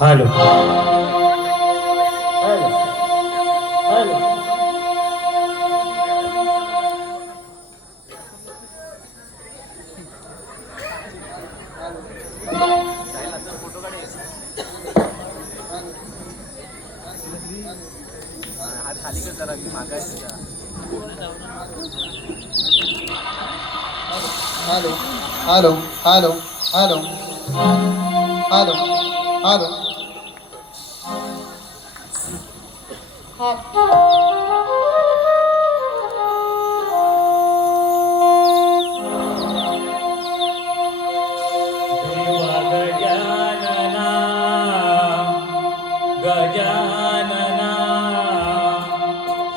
Hello hello hello hello hello hello hello hello hello देवा गजानना गजानना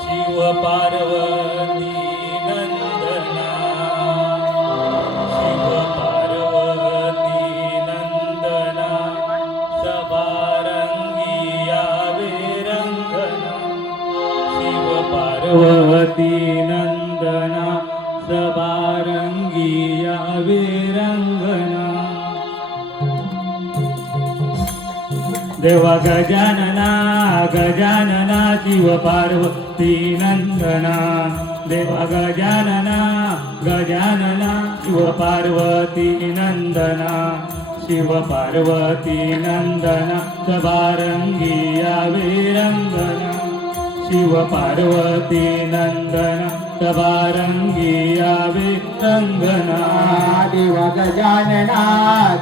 शिव पार्वती नंदना शिव पार्वती नंदना सबारंगी आवे रंगना शिव पार्वती नंदना सबारंगी आवे रंगना देवा गजानना गजानना शिव पार्वती नंदना देवा गजानना गजानना शिव पार्वती नंदना शिव पार्वती नंदना सबारंगी आवे रंगना शिव पार्वती नंदना सबारंगी आवे रंगना देवा गजानना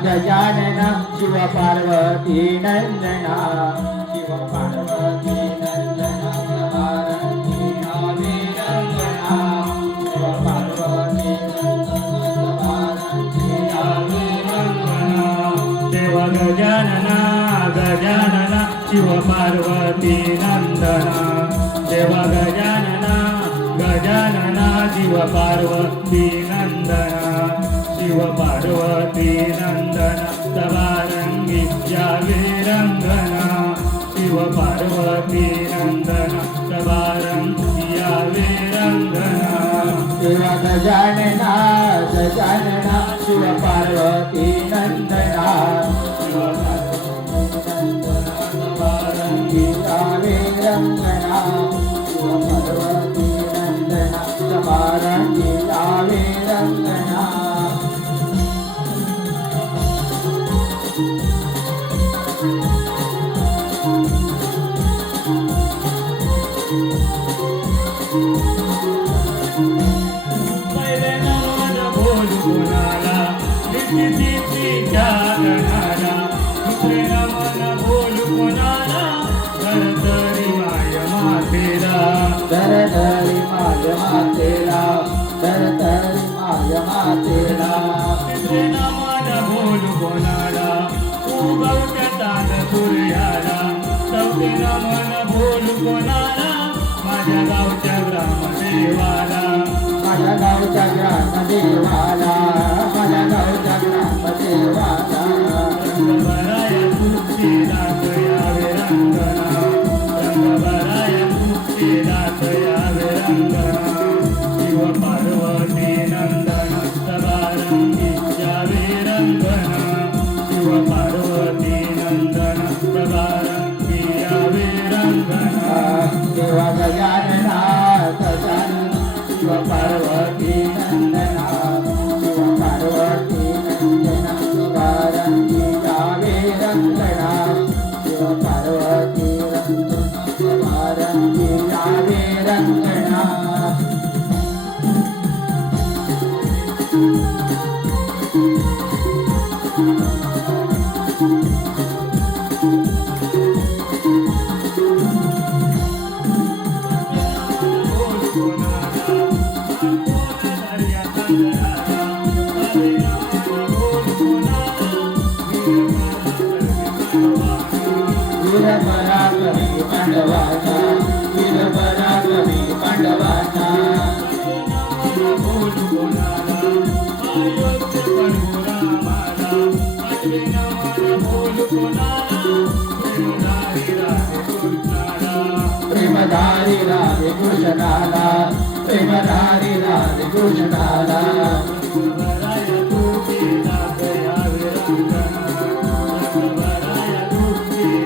गजानना शिव पार्वती नंदना शिव पार्वती नंदना सबारंगी आवे रंगना शिव पार्वती नंदना सबारंगी आवे रंगना देवा गजानना गजानना शिव पार्वती नंदना देवा गजानना गजानना शिव पार्वती नंदना शिव पार्वती नंदना सबारंगी यावे रंगना शिव पार्वती नंदना सबारंगी यावे रंगना देवा गजानना गजानना शिव पार्वती नंदना शिव पार्वती नंदना सबारंगी आवे रंगना शिव पार्वती नंदना सबारंगी आवे रंगना पहिले नमन बोलू कोणाला नित्य गणाला दुसरे नमन बोलू कोणाला धरतरी माय मातेला धरधरी माय मातेला धरधरी माय मातेला तिसरे नमन बोलू कोणाला उगवत्या तान सूर्याला चौथे नमन बोलू कोणाला माझ्या गावच्या ग्रामदेवाला माझ्या गावच्या ग्रामदेवाला माझ्या गावच्या ग्रामदेवाला रंगभराय तुझी दात यावे रंगना रंगभराय तुझी दात यावे रंगना शिव पार्वती नंदना सबारंगी यावे रंगना शिव पार्वती नंदना सबारंगी यावे रंगना देवा गजानना गजानना शिव पार्वती नंदना शिव पार्वती नंदना सबारंगी यावे रंगना शिव पार्वती नंदना सबारंगी यावे रंगना वीरपराक्रमी पांडवाचा वीरपराक्रमी पांडवाचा प्रेमधारी राधे कृष्णाला प्रेमधारी राधे कृष्णाला रंगभराय तुझी दात यावे रंगना रंगभराय तुझी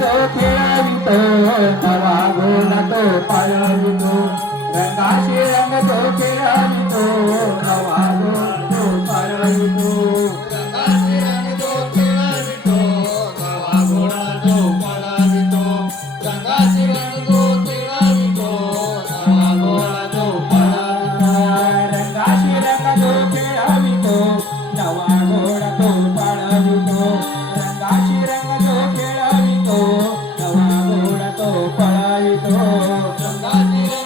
जो खेळवितो नवा गुण तो पाळवितो रंगाशी रंग जो खेळवितो नवा गुण तो पाळवितो रंगाची रंग जो खेळवितो नवा गुण जो पळवितो रंगाची रंग जो खेळवितो नवा गुण जो पळवितो रंगाशी रंग जो खेळवितो नवा गुण तो पाळवितो रंगाशी रंग जो खेळवितो नवा गुण तो पाळवितो रंगाची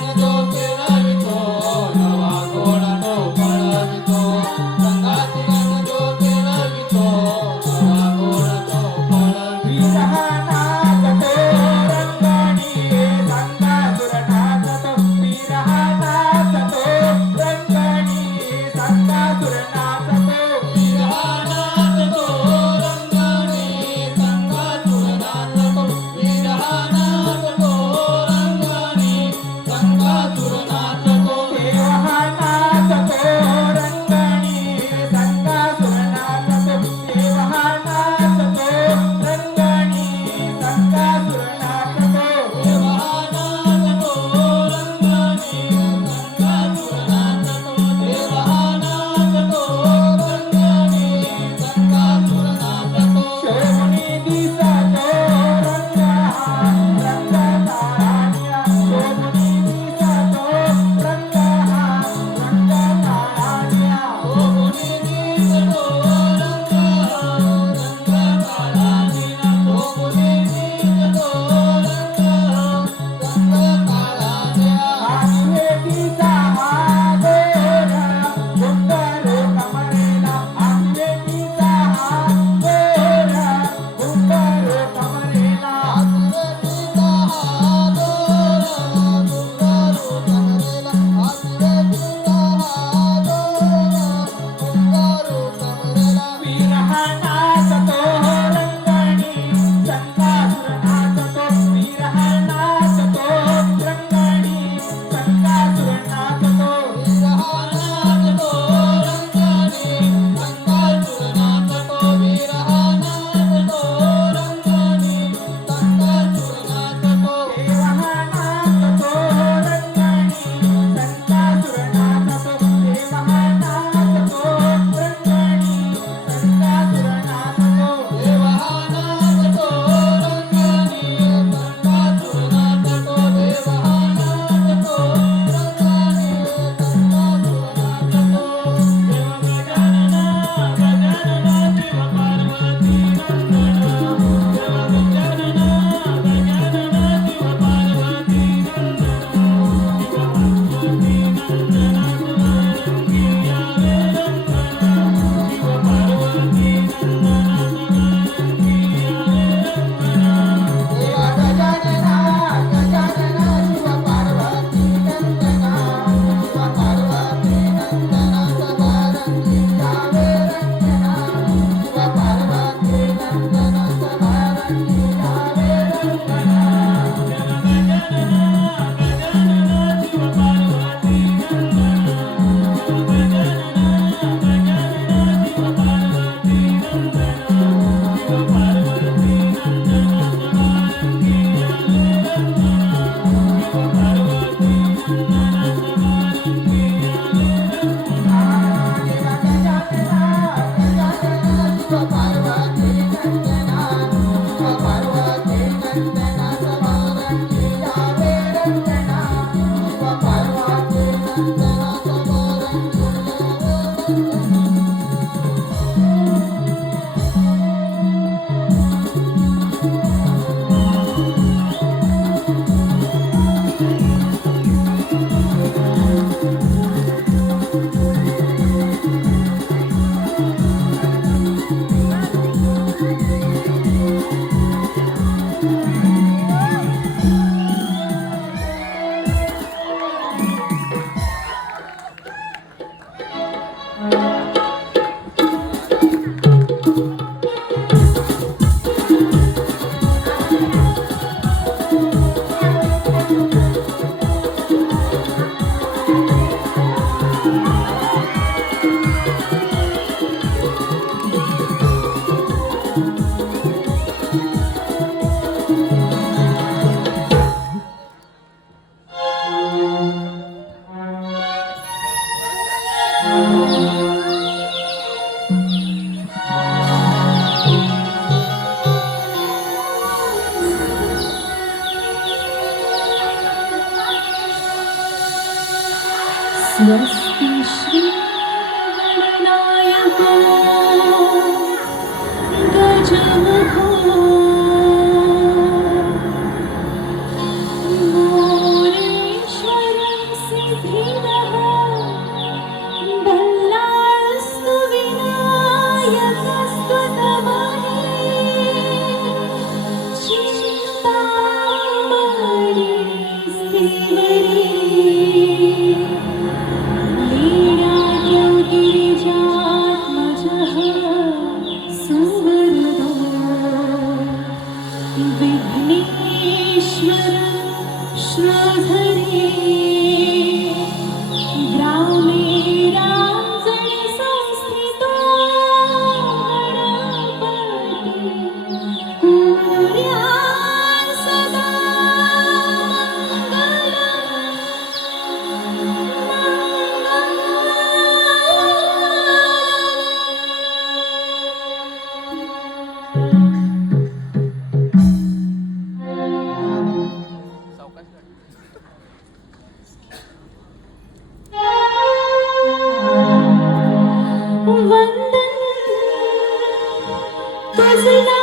तुझला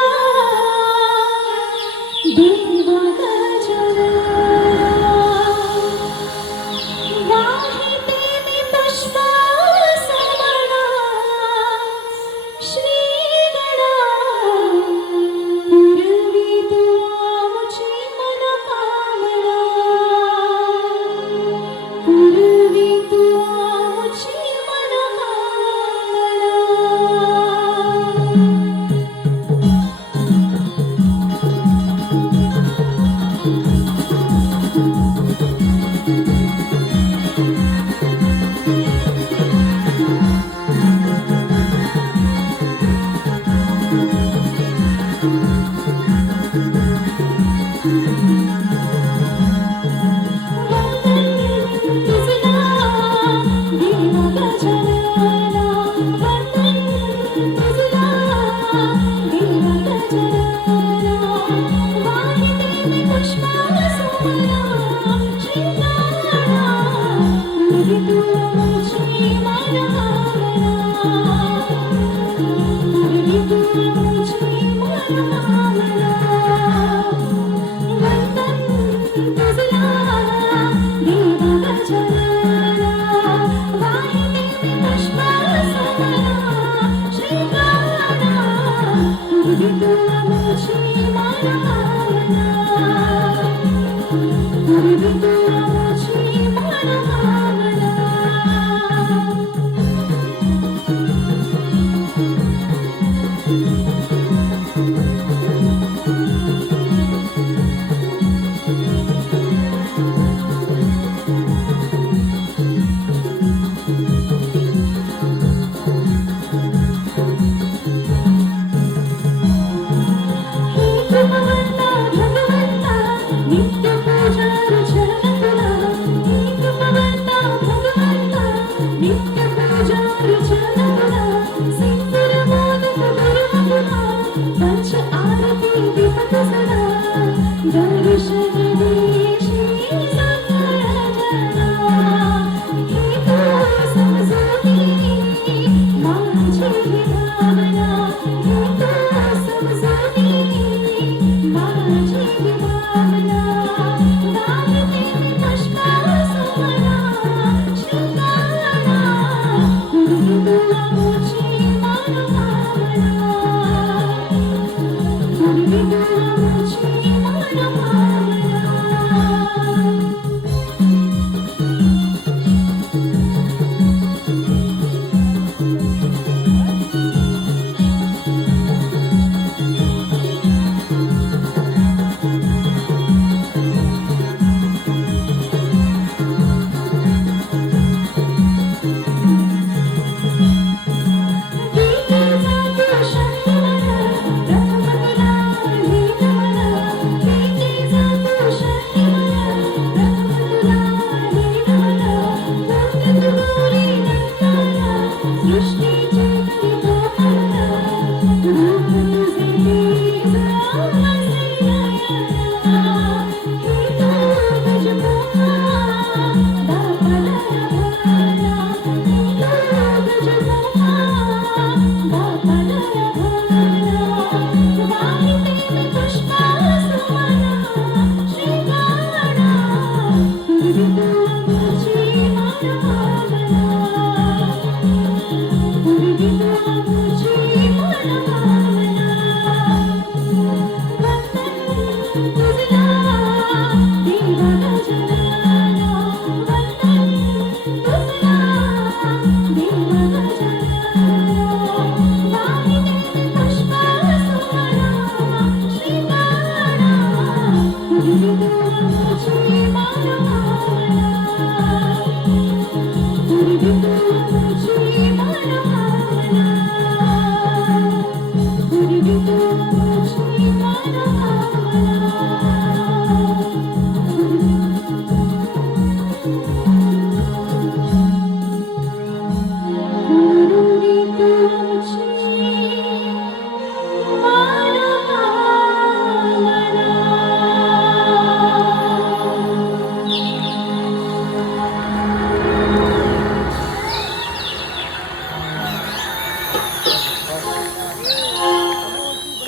देवा गजरा वाहिते मी पुष्पसमणा श्रीगणा पुरवी तू आमची मनोकामना पुरवी तू आमची मनोकामना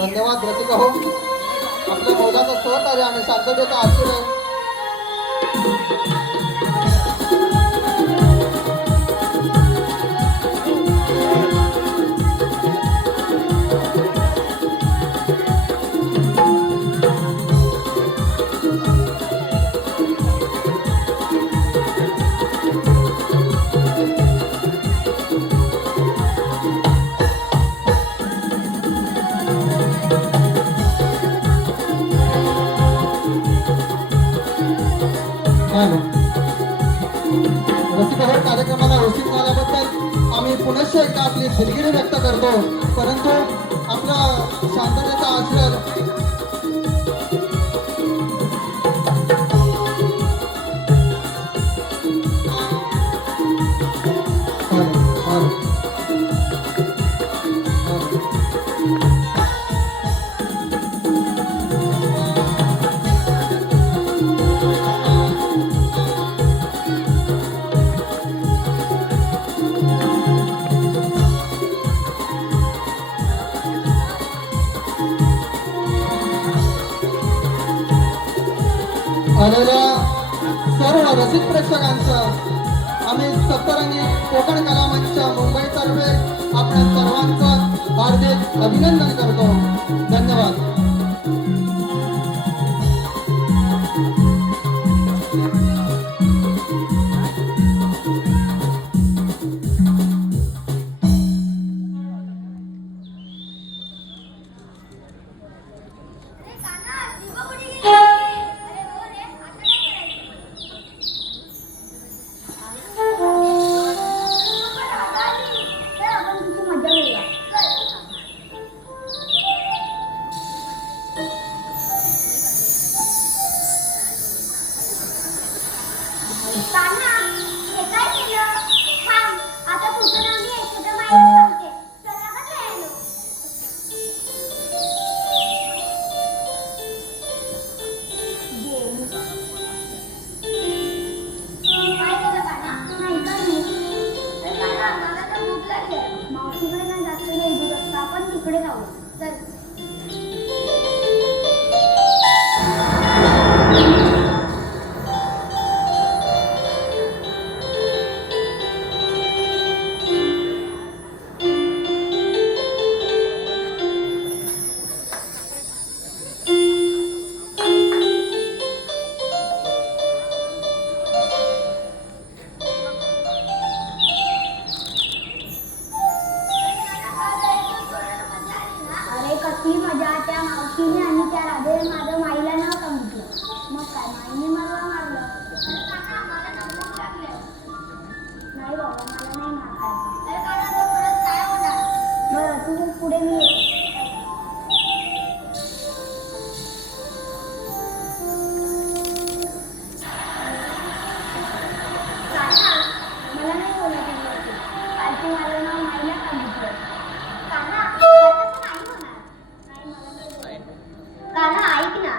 धन्यवाद रसिका हो, आपल्या मोजाचा सहकार्य आणि शांततेचा आशीर्वाद. रसिका कार्यक्रमाला उपस्थित झाल्याबद्दल आम्ही पुनश्च एकदा आपली दिलगिरी व्यक्त करतो, परंतु आपला शांततेचा आशीर्वाद. आलेल्या सर्व रसिक प्रेक्षकांचं आम्ही सप्तरंगी कोकण कला मंच मुंबईतर्फे आपल्या सर्वांचं हार्दिक अभिनंदन करतो. धन्यवाद. कान्हा ऐक ना,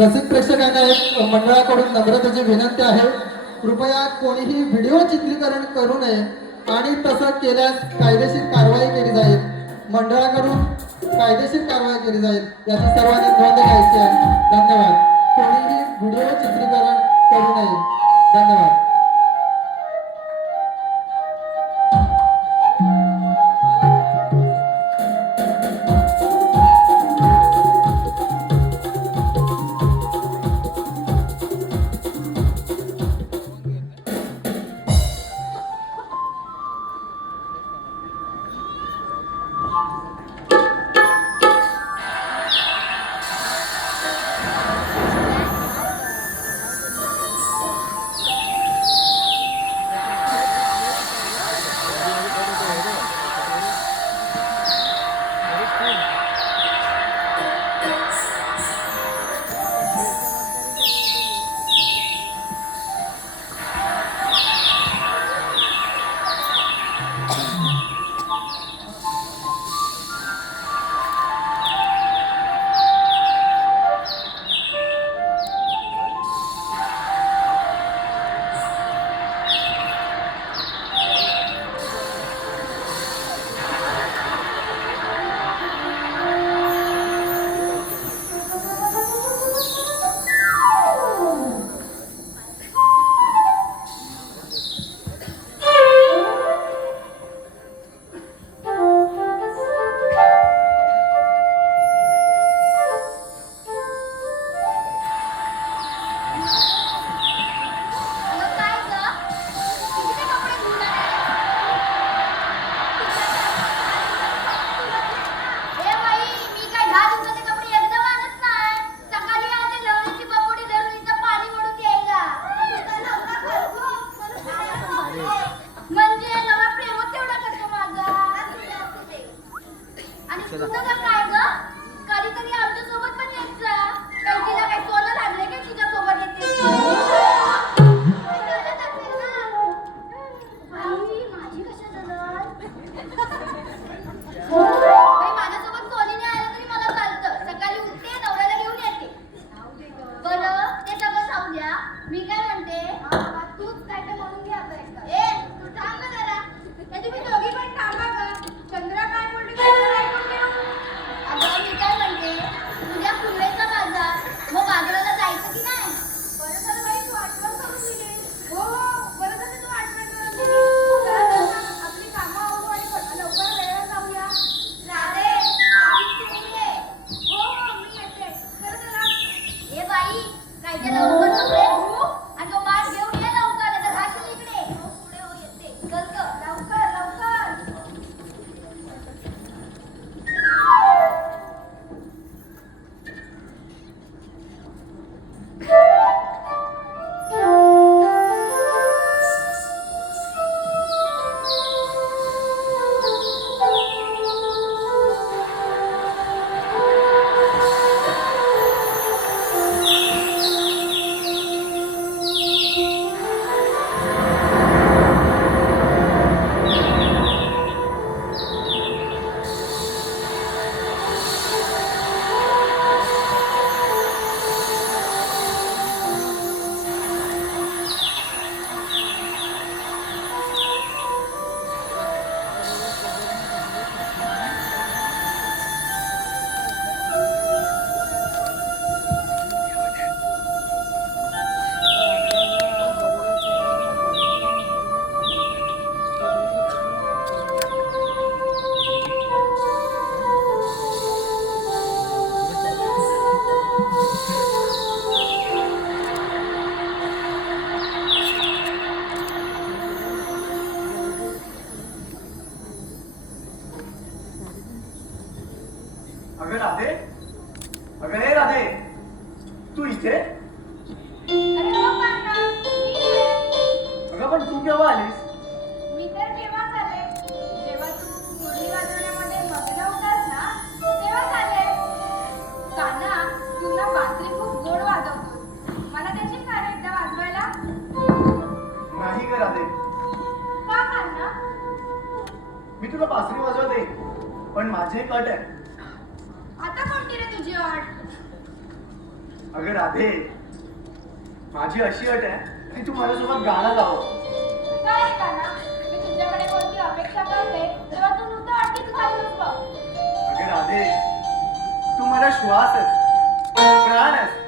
रसिक प्रेक्षकांना एक मंडळाकडून नम्रतेची विनंती आहे, कृपया कोणीही व्हिडिओ चित्रीकरण करू नये आणि तसं केल्यास कायदेशीर कारवाई केली जाईल. मंडळाकडून कायदेशीर कारवाई केली जाईल याची सर्वांनी नोंद घ्यायची आहे. धन्यवाद. कोणीही व्हिडिओ चित्रीकरण करू नये. धन्यवाद. अगं राधे, अगं हे राधे, तू इथे? अरे हो पांडा, मी इथे. अगं पण तू केव्हा आलीस? मी तर केव्हाच आले. जेव्हा तू मुरली वाजवण्यामध्ये मग्न होतास ना, तेव्हाच आले. कान्हा, तू ना बासरी खूप गोड वाजवतोस. मला त्याची का रे एकदा वाजवायला? नाही ग राधे, का कान्हा? मी तुला बासरी वाजवते, पण माझी एक अट आहे. आता कोणती रे तुझी अट? अगं राधे, माझी अशी अट आहे की तू माझ्यासोबत गाणं गावं. काय आहे काना? मी तुझ्याकडे कोणती अपेक्षा करते तेव्हा तू नुसतं अटीच घालूनच बघ. अगं राधे, तू माझा श्वास आहेस, प्राण आहेस,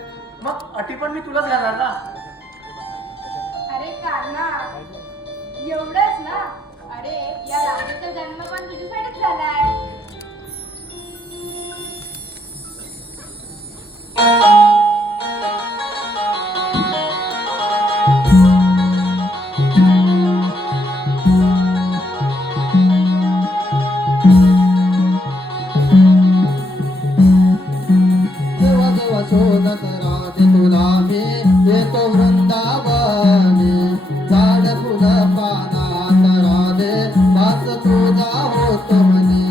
मग अटी पण मी तुलाच घालणार ना. अरे काना, एवढंच ना? अरे या राधेचा जन्म पण तुझ्यासाठीच झालाय. जेव्हा जेव्हा शोधत राहते तुला मी येतो वृंदावनी झाड फुल पानात राधे वास तुझा होतो म्हणे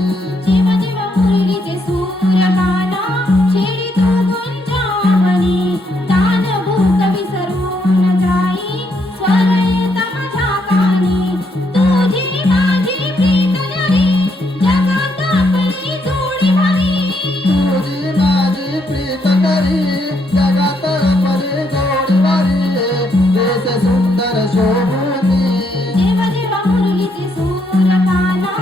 जेव्हा जेव्हा मुरलीचे सूर गाना छेडी तू गुंजावनी दान भूक विसरून जाई स्वर येता माझ्या कानी तुझी माझी प्रीत न्यारी जगात आपली जोडी भरी तुझी माझी प्रीत करी जगात परी जोडवारी देश सुंदर शोभूनी जेव्हा जेव्हा मुरलीचे सूर गाना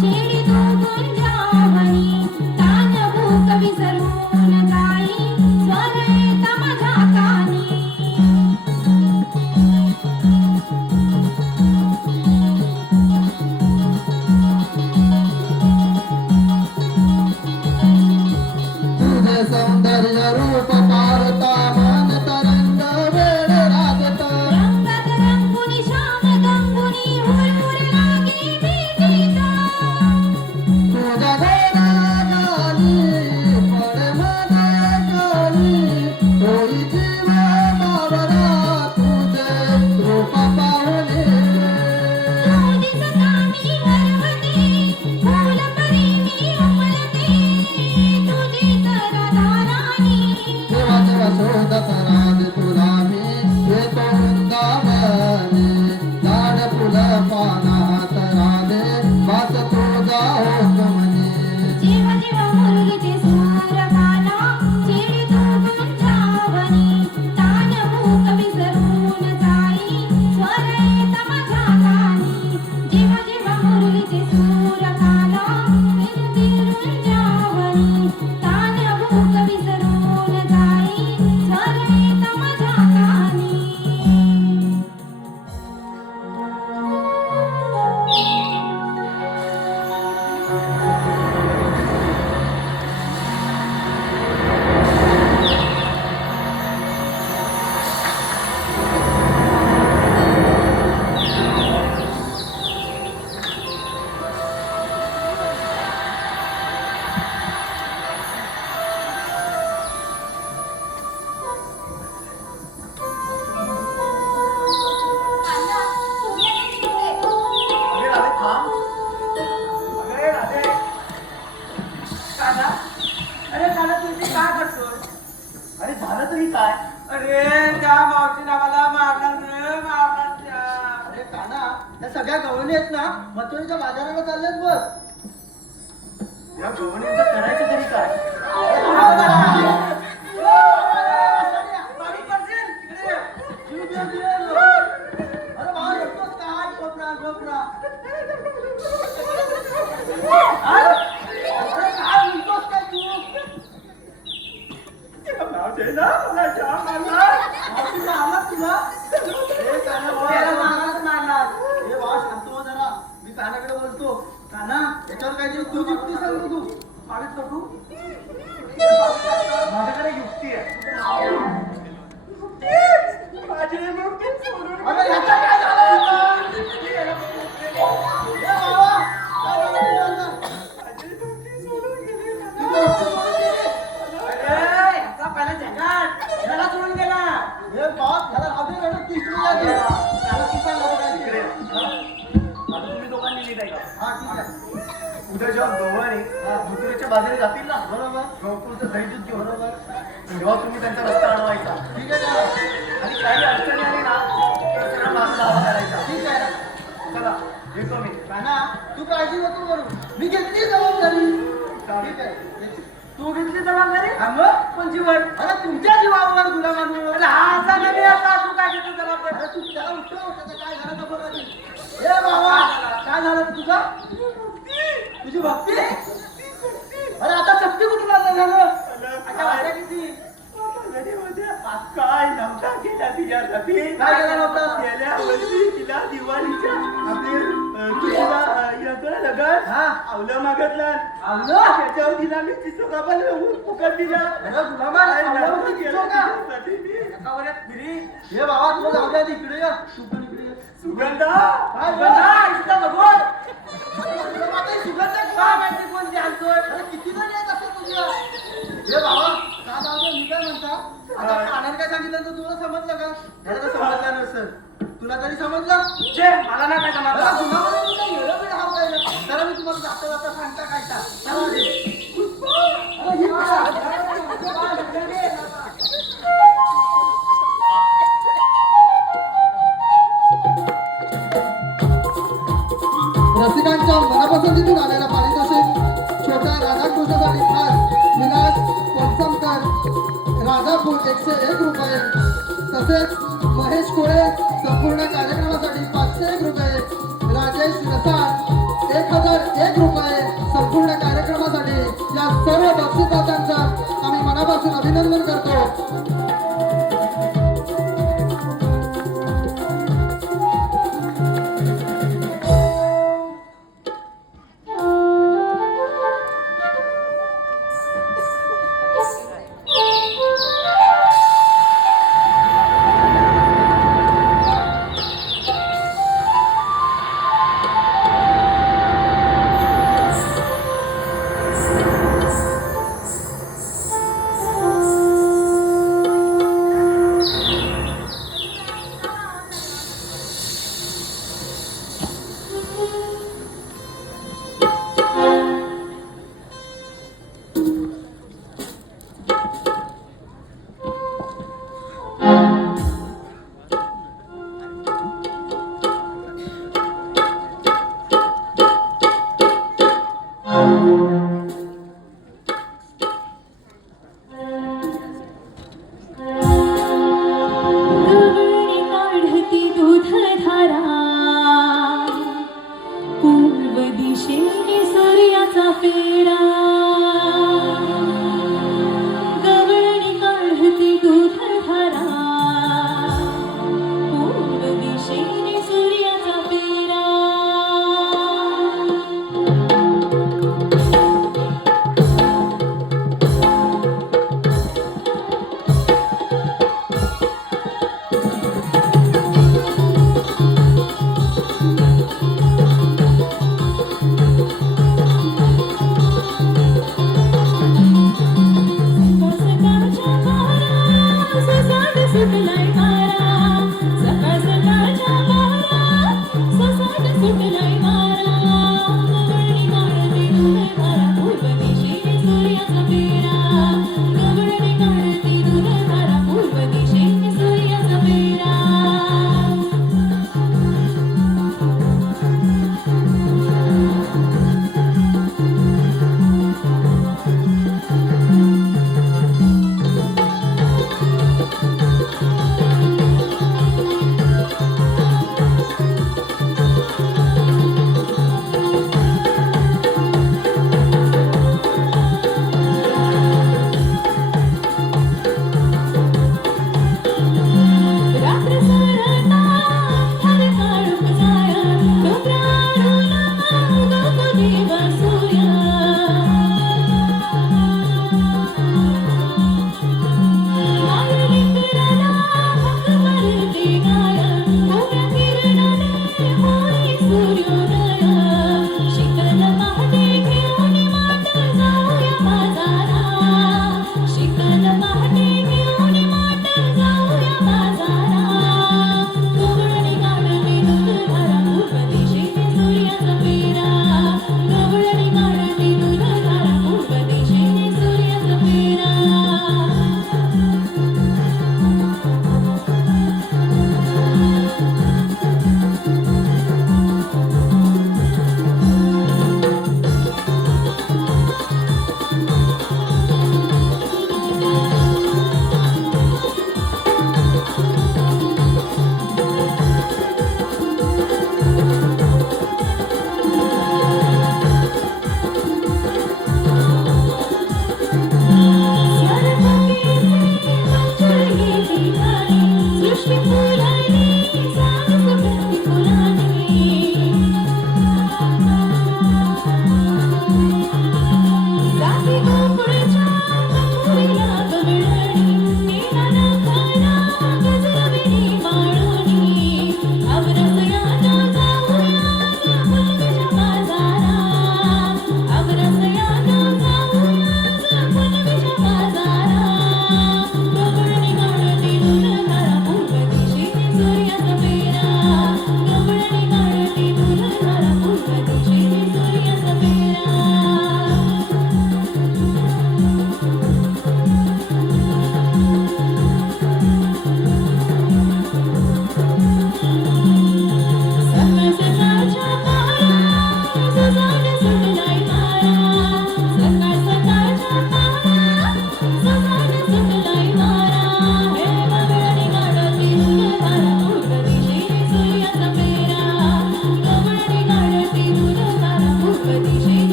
छेडी तू गुंजावनी दान भूक विसरून जाई स्वर येता माझ्या कानी तुझे सौंदर्य रूप पारता मन तरंग वेळ रागत रंगात रंगुनी श्याम गंगुनी हुरहुर लागे भेटीचा तुझ्या घरागाली पडे मध्ये काळी होई जीव बाबरा तुझे रूप पाहुणे तू दिसता मी हरवते फूल परी मी उमलते तुझी तर राधाराणी जेव्हा जेव्हा शोधत राज तुला मी येतो वृंदावनी झाड फुल पानात राधे वास तुझा होतो म्हणे जेव्हा जेव्हा मुरलीचे सूर गाना छेडी तू गुंजावनी तान भूक विसरून जाई स्वर येता माझ्या कानी जेव्हा जेव्हा मुरलीचे सूर गाना छेडी गुंजावनी तान भूक विसरून जाई स्वर येता माझ्या कानी काना, तू ये इथे. अगं राधे थांब. अगं राधे. काना, अरे काना तुम्ही काय करतोय? अरे झालं तरी काय? अरे त्या मावशीने आम्हाला मारणार रे, मारणार त्या. अरे काना या सगळ्या गवळणी आहेत ना मथुरेच्या बाजाराला चालल्यात बस या गवणीचं करायचं तरी काय? मारून पडशील, इकडे ये. अरे भाऊ येतोस काय गोपरा गोपरा अरे काय म्हणतोस काय तू मावशी ना, मला जाम मारणार. मावशीचा आवाज तुला ए काना त्याला बोला मारणार, मारणार. ए वा शांत हो जरा मी कानाकडे बोलतो काना याच्यावर काहीतरी तू युक्ती सांगतो तू मागितलं तू? माझ्याकडे युक्ती आहे. माझी मुक्ती सोडून अरे ह्याचं काय झालं ए बाबा काय झालं तुला? माझी मुक्ती सोडून गेली तू मला. गोष्ट सोडून गेली? अरे, ह्याचा पहिला झंगाट. ह्याला सोडून गेला. हे बाप ह्याला राहते रडत तिसरी जाते त्याला किती सांगतो इकडे काय आता तुम्ही दोघांनी लिहित आहे का? हा ठीक आहे उद्या जेव्हा गवळणी मथुरेच्या बाजारी जातील ना, बरोबर गौपूरचं दहीदूध घेऊन बरोबर, तेव्हा तुम्ही त्यांचा रस्ता अडवायचा. ठीक आहे ना आणि काही अडचणी आली ना तर त्यांना मागं धावा करायचा. ठीक आहे चला येतो मी. राणा तू काळजी नको करू मी घेतली जबाबदारी ठीक आहे तू घेतली जबाबदारी? हा मग? कोणची वर? अरे तुमच्या जीवावर काय झालं तर बोल आधी. ए बाबा काय झालं रे तुझं? तुझी भक्ती? अरे आता शक्ती कुठून आलं झालं? आता वाटा किती? काय नव्हता केला तिच्यासाठी काय केलं नव्हतं? गेल्या वर्षी तिला दिवाळीच्या येतो लगन हा. आवलं मागितलं आवलं? त्याच्यावर तिला मी चिचोका पण फुकट दिला अरे गुलाबाई, काय आवलं नव्हतं म्हणजे केलं चिचोका? तिच्यासाठी मी. एका वऱ्यात फिरी. हे बाबा तुला जाऊ द्या आधी इकडे ये. तू पण इकडे ये. सुगंधा काय सुगंधा, इथं बघून. तुला माहिती सुगंध काय कोण? माहिती कोण जाणतोय? अरे किती जण येत असेल तुझ्या? हे बाबा का जाऊ दे, मी काय म्हणता आता कानाने काय सांगितलं तर तुला समजलं का? मला तर समजलं नसेल. तुला तरी समजलं? जे, मला नाही काय मला जमत. गुन्हामध्ये तुला येडं बिडं हाव काय ना? जरा मी तुम्हाला जाता जाता सांगता काय ता. चला आधी. अरे हे काय? रसिकांच्या मनापसंतीतून आलेला पारितोषिक छोट्या राधाकृष्णासाठी खास विलास कोलसमकर राजापूर 101 रुपये तसेच महेश कोळे संपूर्ण कार्यक्रमासाठी 501 रुपये राजेश रसाळ 1001 रुपये संपूर्ण कार्यक्रमासाठी या सर्व बक्षिसदातांचं आम्ही मनापासून अभिनंदन करतो.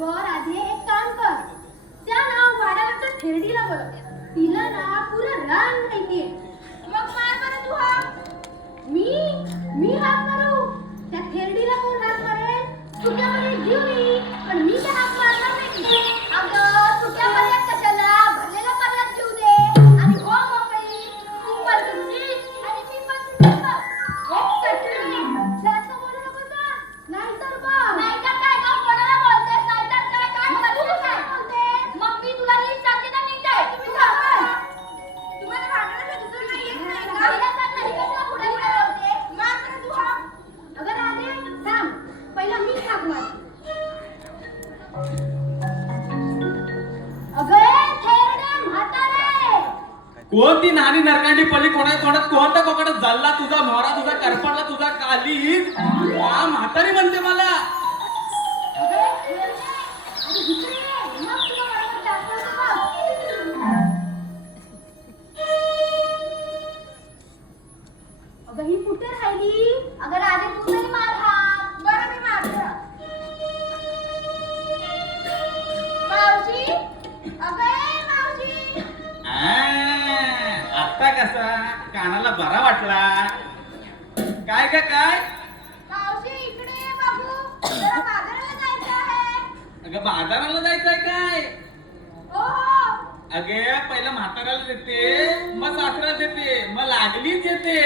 अगं राधे एक काम कर, त्या ना वाड्यावरच्या थेरडीला बोलव. तिला ना पुरं रान माहितीये. मग मार बरं तू हा. मी हात मारू? त्या थेरडीला कोण हात मारेल? तुझ्यामध्ये जीव नाही, पण मी त्या हात मारणार नाही. अगं सुट्या पर्यात कशाला भरलेला पर्यात घेऊ दे आणि हो मोकळी. तू पण सुटली आणि मी पण सुटली बघ. एक सेकंड. जास्त बोलू नको ना. नाहीतर बघ. नाहीतर काय गं, कोणाला बोलतेस? नाहीतर काय? काय बोलू काय बोलतेस? मग मी तुला नीट सांगते ना, नीट आहे. तुम्ही थांबा. तुम्हाला भांडणाचं दुसरं काही येत नाही का? पहिला सांग ना, ही कशाला पुढे पुढे बोलते? मार बरं तू हा. अगं राधे थांब, पहिला मी हाक मार. अगं ए थेरडे म्हातारे. कोण ती नानी नरकांडी पल्ली कोणा तोंडात कोणत्या कोकणात झाला तुझा मोहरा तुझा करपडला तुझा कालीज हा म्हातारी म्हणते मला. अगं ए थेरडे, आणि इकडे ये. मग तुला बरोबर दाखवतो बघ. अगं ही कुठे राहिली? अगं राधे तू तरी मार हात. बरं मी मारते. मावशी, अगं ए मावशी. आता कसा कानाला बरा वाटला. काय का काय मावशी इकडे ये बाबू. जरा बाजाराला जायचं आहे. अगं बाजाराला जायचंय काय. हो हो. अगे पहिला म्हाताऱ्याला देते मग सासऱ्याला देते मग लागलीच येते.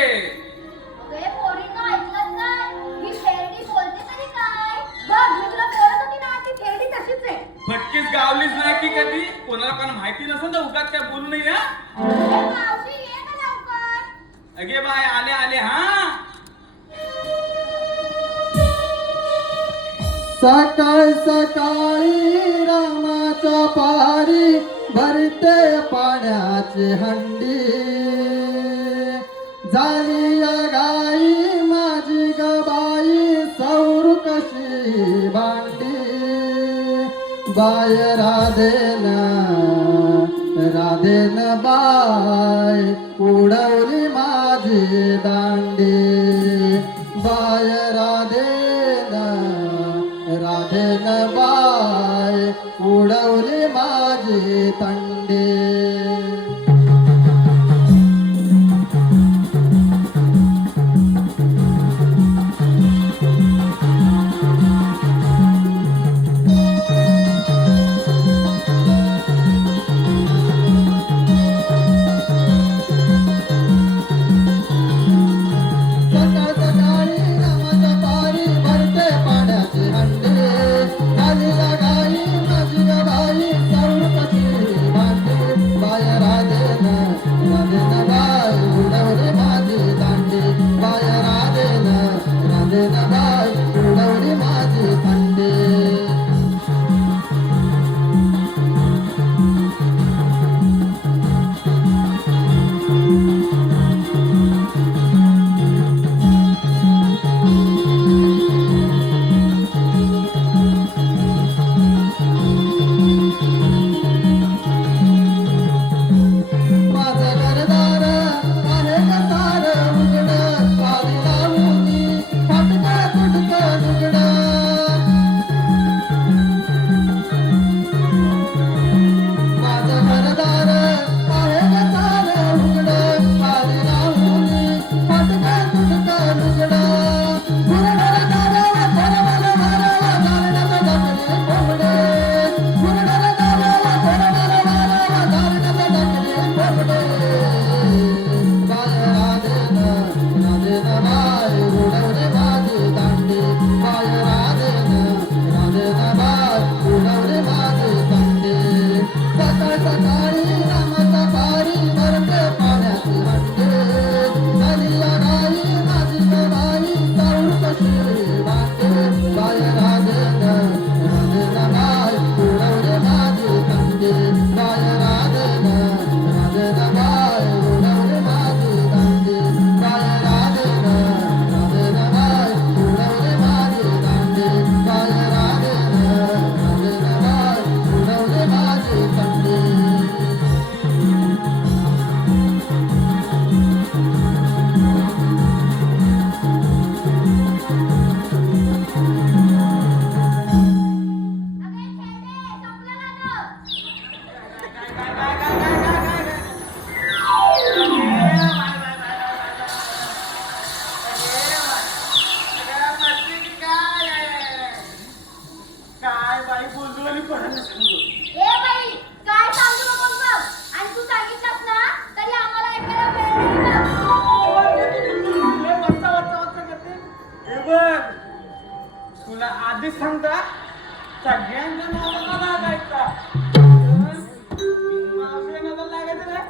अगं पोरींनो ऐकलं काय? ही थेरडी बोलते तरी काय? बघ मी तुला बोलत होती ना, ती थेरडी तशीच आहे. फटकीच गावलीच नाही की कधी कोणाला पण माहिती नसेल तर उगाच काय बोलू नये हा. ए, मावशी ये ना लवकर. अगे बाय आले आले हा. सकाळ सकाळी रामाच्या पारी भरते पाण्याची हंडी. झाली या गाई माझी गबाई सौर कशी भांडी. बाय राधेन राधेन बाय उडवली माझी दांडी. बाय राधेन राधेन बाय उडवली माझी तंडी. सकाळ सकाळी रामाच्या पारी भरते पाण्याची हंडी. झाली या गाई माझी गबाई सौर कशी भांडी. बोललो आणि कोणाला सांगतो. ए बाई काय सांगू नको बघ आणि तू सांगितलंस ना तरी आम्हाला ऐकायला वेळ नाही बघ. लय वाचा करते. हे बघ तुला आधीच सांगता सगळ्यांच्या नादाला लागायचा. मावशीच्या नादाला लागायचं नाही.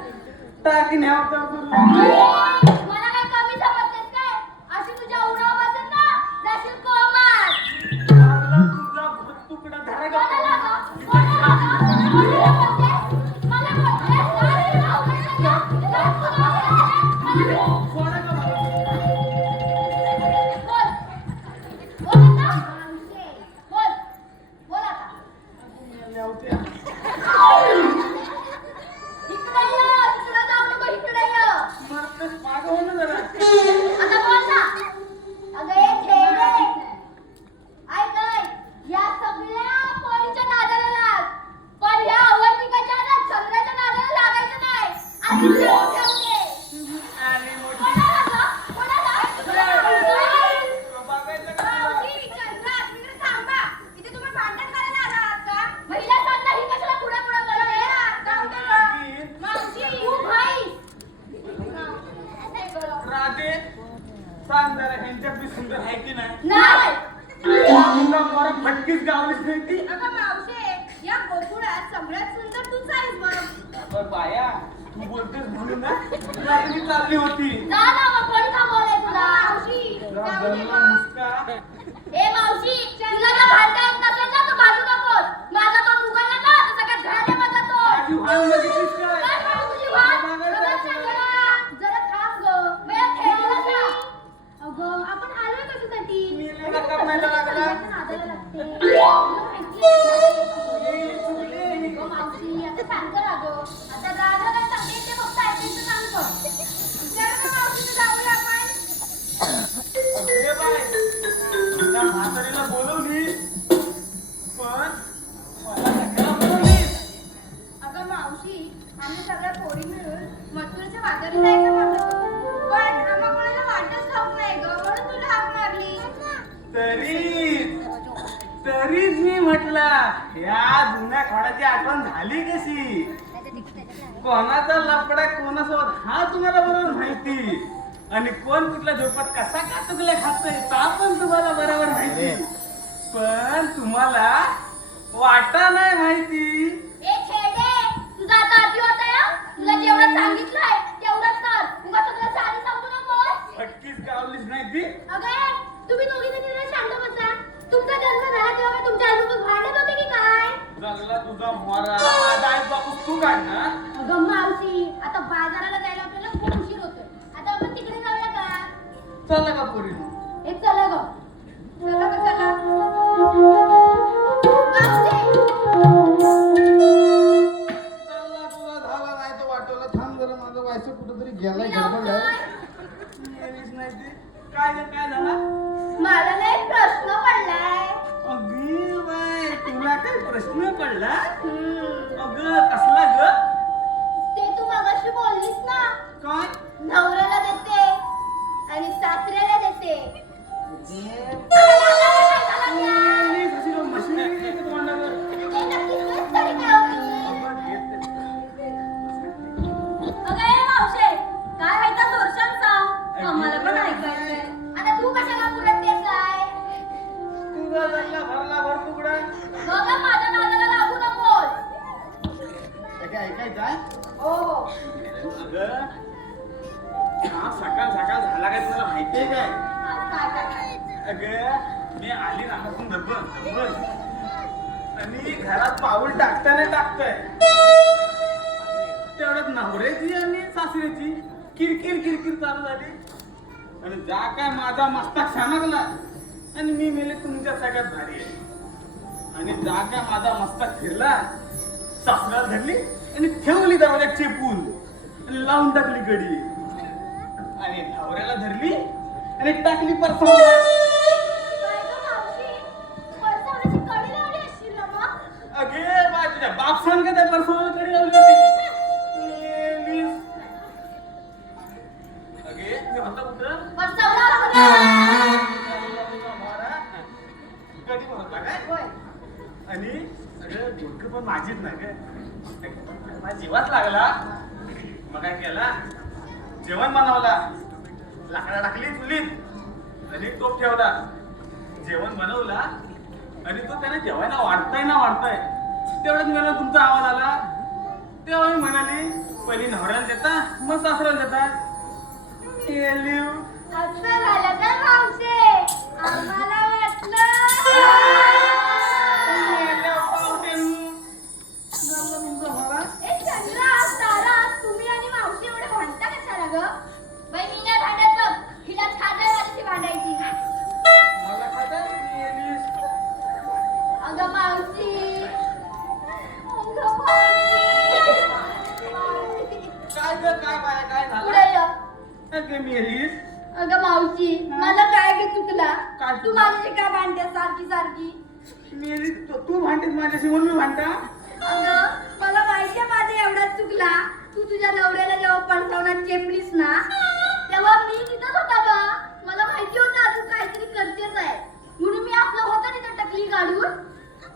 टाकी न्याव तर मला काय कमी समजतेस काय अशी तुझ्या उरावर बसेल ना जाशील कोमात. तुझा भूत तुकडा धरा का? कोणाला गं? कोणाला बोलतेस? मला बोलतेस? काय तुला उघडलं का? काय तुला उघडलं का? कोणा का बाबा? बोल. बोल आता. बोल. बोल आता. लावते. इकडे ये. तिकडे जाऊ नको. इकडे ये. मरतेस मागं हो ना जरा. आता बोल ना. अगं हे खेळ आहे. ऐक ऐक. या सगळ्या पोरीच्या नादाला लाग. पण या अवंतिकाच्या ना चंद्राच्या नादाला लागायचं नाही. आधी ठेवते. आणि मोठी कोणाला गं? कोणाला? बघायचं का तुला? मावशी, चंद्रा, तिकडे थांबा. इथे तुम्ही भांडण करायला आला आहात का? महिला सांग ना, ही कशाला पुढे पुढे बोलत आहे? जाऊ दे गं. मावशी, तू भाई. नाही गं. राधे सांग जरा ह्यांच्यात सुंदर आहे की नाही? नाही. तुला मोरा फटकीच गावलीच नाही ती. अगं मावशे या गोकुळात सगळ्यात सुंदर तूच आहेस बरं. अगं बाया तू बोलतेस म्हणून ना तुला कधी चालली होती. जा ना मग कोणी थांबवलंय तुला? मावशी जरा जाऊ दे गल्ला गं. मुसका. ए मावशी, तुला जर भांडता येत नसेल ना तर भांडू नकोस. माझा तो उघडला ना तर सगळ्यात घरात माझा तो. माझी वाण बघितलीस काय? काय सांगू तुझी वाट? बघायचं सगळं का तुला? सांगा. जरा थांब गं. मला खेळायला सांग. अगं आपण आलोय कशासाठी? मी लय नकार नाही लागला. सगळ्याच्या नादाला लागते. तुला माहिती आहे का? ए, चुकली. अगं मावशी, आता शांत राहा गं. आता राधा काय सांगते ते फक्त ऐकायचं काम कर. चल गं मावशी जाऊया आपण. अरे बाय तुझ्या म्हातारीला बोलवली पण मला सगळ्याला बोलवलीस. अगं मावशी आम्ही सगळ्या पोरी मिळून मथुरेच्या वाघारी जायचं म्हणत होतो. पण आम्हा कोणाला वाटच ठाऊक नाही गं म्हणून तुला हाक मारली. तरीच मी म्हटला या जुन्या खोड्याची आठवण झाली कशी. कोणाचा लफडा कोणासोबत हा तुम्हाला बरोबर माहिती आणि कोण कुठल्या झोपात कसा का चुकल्या खातोय ता पण तुम्हाला बरोबर माहिती. पण तुम्हाला वाटा नाही माहिती. ए खेडे, तुझा आता अति होतंय हं? तुला जेवढं सांगितलंय तेवढंच कर. उगाच सगळं सारी समजू नकोस. फटकीच गावलीच नाही ती. अगं ए, तुम्ही दोघी जणी जरा शांत बसा. तुमचा जन्म झाला तेव्हा काय तुमच्या आजोबा भांडत होते की काय? जगला तुझा मोरा माझा आई बापूस तू काढ ना. अगं मावशी, आता बाजाराला जायला आपल्याला खूप उशीर होतोय. आता आपण तिकडे जाऊया का? चला का पोरी. एक चला गं. चला गं चला. मावशी, चला तुला झाला नाही तो वाटवला. थांब जरा माझं व्हायचं कुठंतरी गेलाय मी गडबडलाय. लावतोय. येणीच नाही ती. काय ग, काय झाला? मला ना एक प्रश्न पडलाय. अगं बाय तुला काय प्रश्न पडला? हम्म. अगं कसला ग? ते तू मगाशी बोललीस ना, काय? नवऱ्याला देते आणि सासऱ्याला देते. मी कशी गं मशिनरी देते तोंडावर? ते नक्की तेच तरी काय होईल? अगं ए मावशे, काय व्हायचं सोरशान सांग. आम्हाला पण ऐकायचंय. आता तू कशाला पुरत देसाय? तुझा जल्ला भरला भर तुकडा. बघा माझ्या नादाला लागू नकोस. हे काय ऐकायचं आहे? हो हो. अगं हा सकाळ सकाळ झाला काय तुला माहितीये काय? काय काय काय? अगं मी आली रानातून धब्बन आणि घरात पाऊल टाकतोय तेवढ्यात नवऱ्याची आणि सासऱ्याची किरकिर चालू झाली आणि जा काय माझा मस्तक शानकला आणि मी मेले तुमच्या सगळ्यात भारी आहे आणि जा काय माझा मस्तक फिरला सासऱ्याला धरली आणि ठेवली दरवाजात चेपून आणि लावून टाकली गडी आणि नवऱ्याला धरली आणि टाकली परसावला. काय गं मावशी, परसावण्याची कडी लावली असशील ना मग? अगे बाय तुझ्या बाप सांग का त्या परसावला कडी लावली होती. लेलीस. अगे मी होता कुठं परसावला असं कधी होता काय होय. आणि अरे गुडकं पण माझीच ना ग माझ्या जीवाच लागला. मग काय केला, जेवण बनवला, लाकडा टाकली चुलीत आणि टोप ठेवला, जेवण बनवला आणि तो त्याने जेवायला वाढताय तेवढ्यात मला तुमचा आवाज आला. तेव्हा मी म्हणाली पहिली नवऱ्याला देता मग सासऱ्याला देता. असं झालं का मावशे? आम्हाला वाटलं ए चंद्रा, तारा, तुम्ही आणि मावशी एवढे भांडता कशाला ग? बाई मी नाही भांडत बघ, हिला खाद्यवालीची भांडायची. मला खातात अगं मावशी, अगं मावशी. काय ग काय बाया काय पुढे झालं? ये. अगं मेलीस. अगं मावशी, मला काय ग चुकला? काय तू माझ्याशी का भांडते सारखी सारखी? मेलीस तू भांडतेस माझ्याशी म्हणून मी भांडता. अगं मला माहितीये माझा एवढाच चुकला. तू तुझ्या नवऱ्याला जेव्हा पडसावण्यात चेपलीस ना, तेव्हा मी तिथंच होता बा. मला माहिती होतं तू काहीतरी करतेच आहे, म्हणून मी आपलं होतं तिथं टकली काढून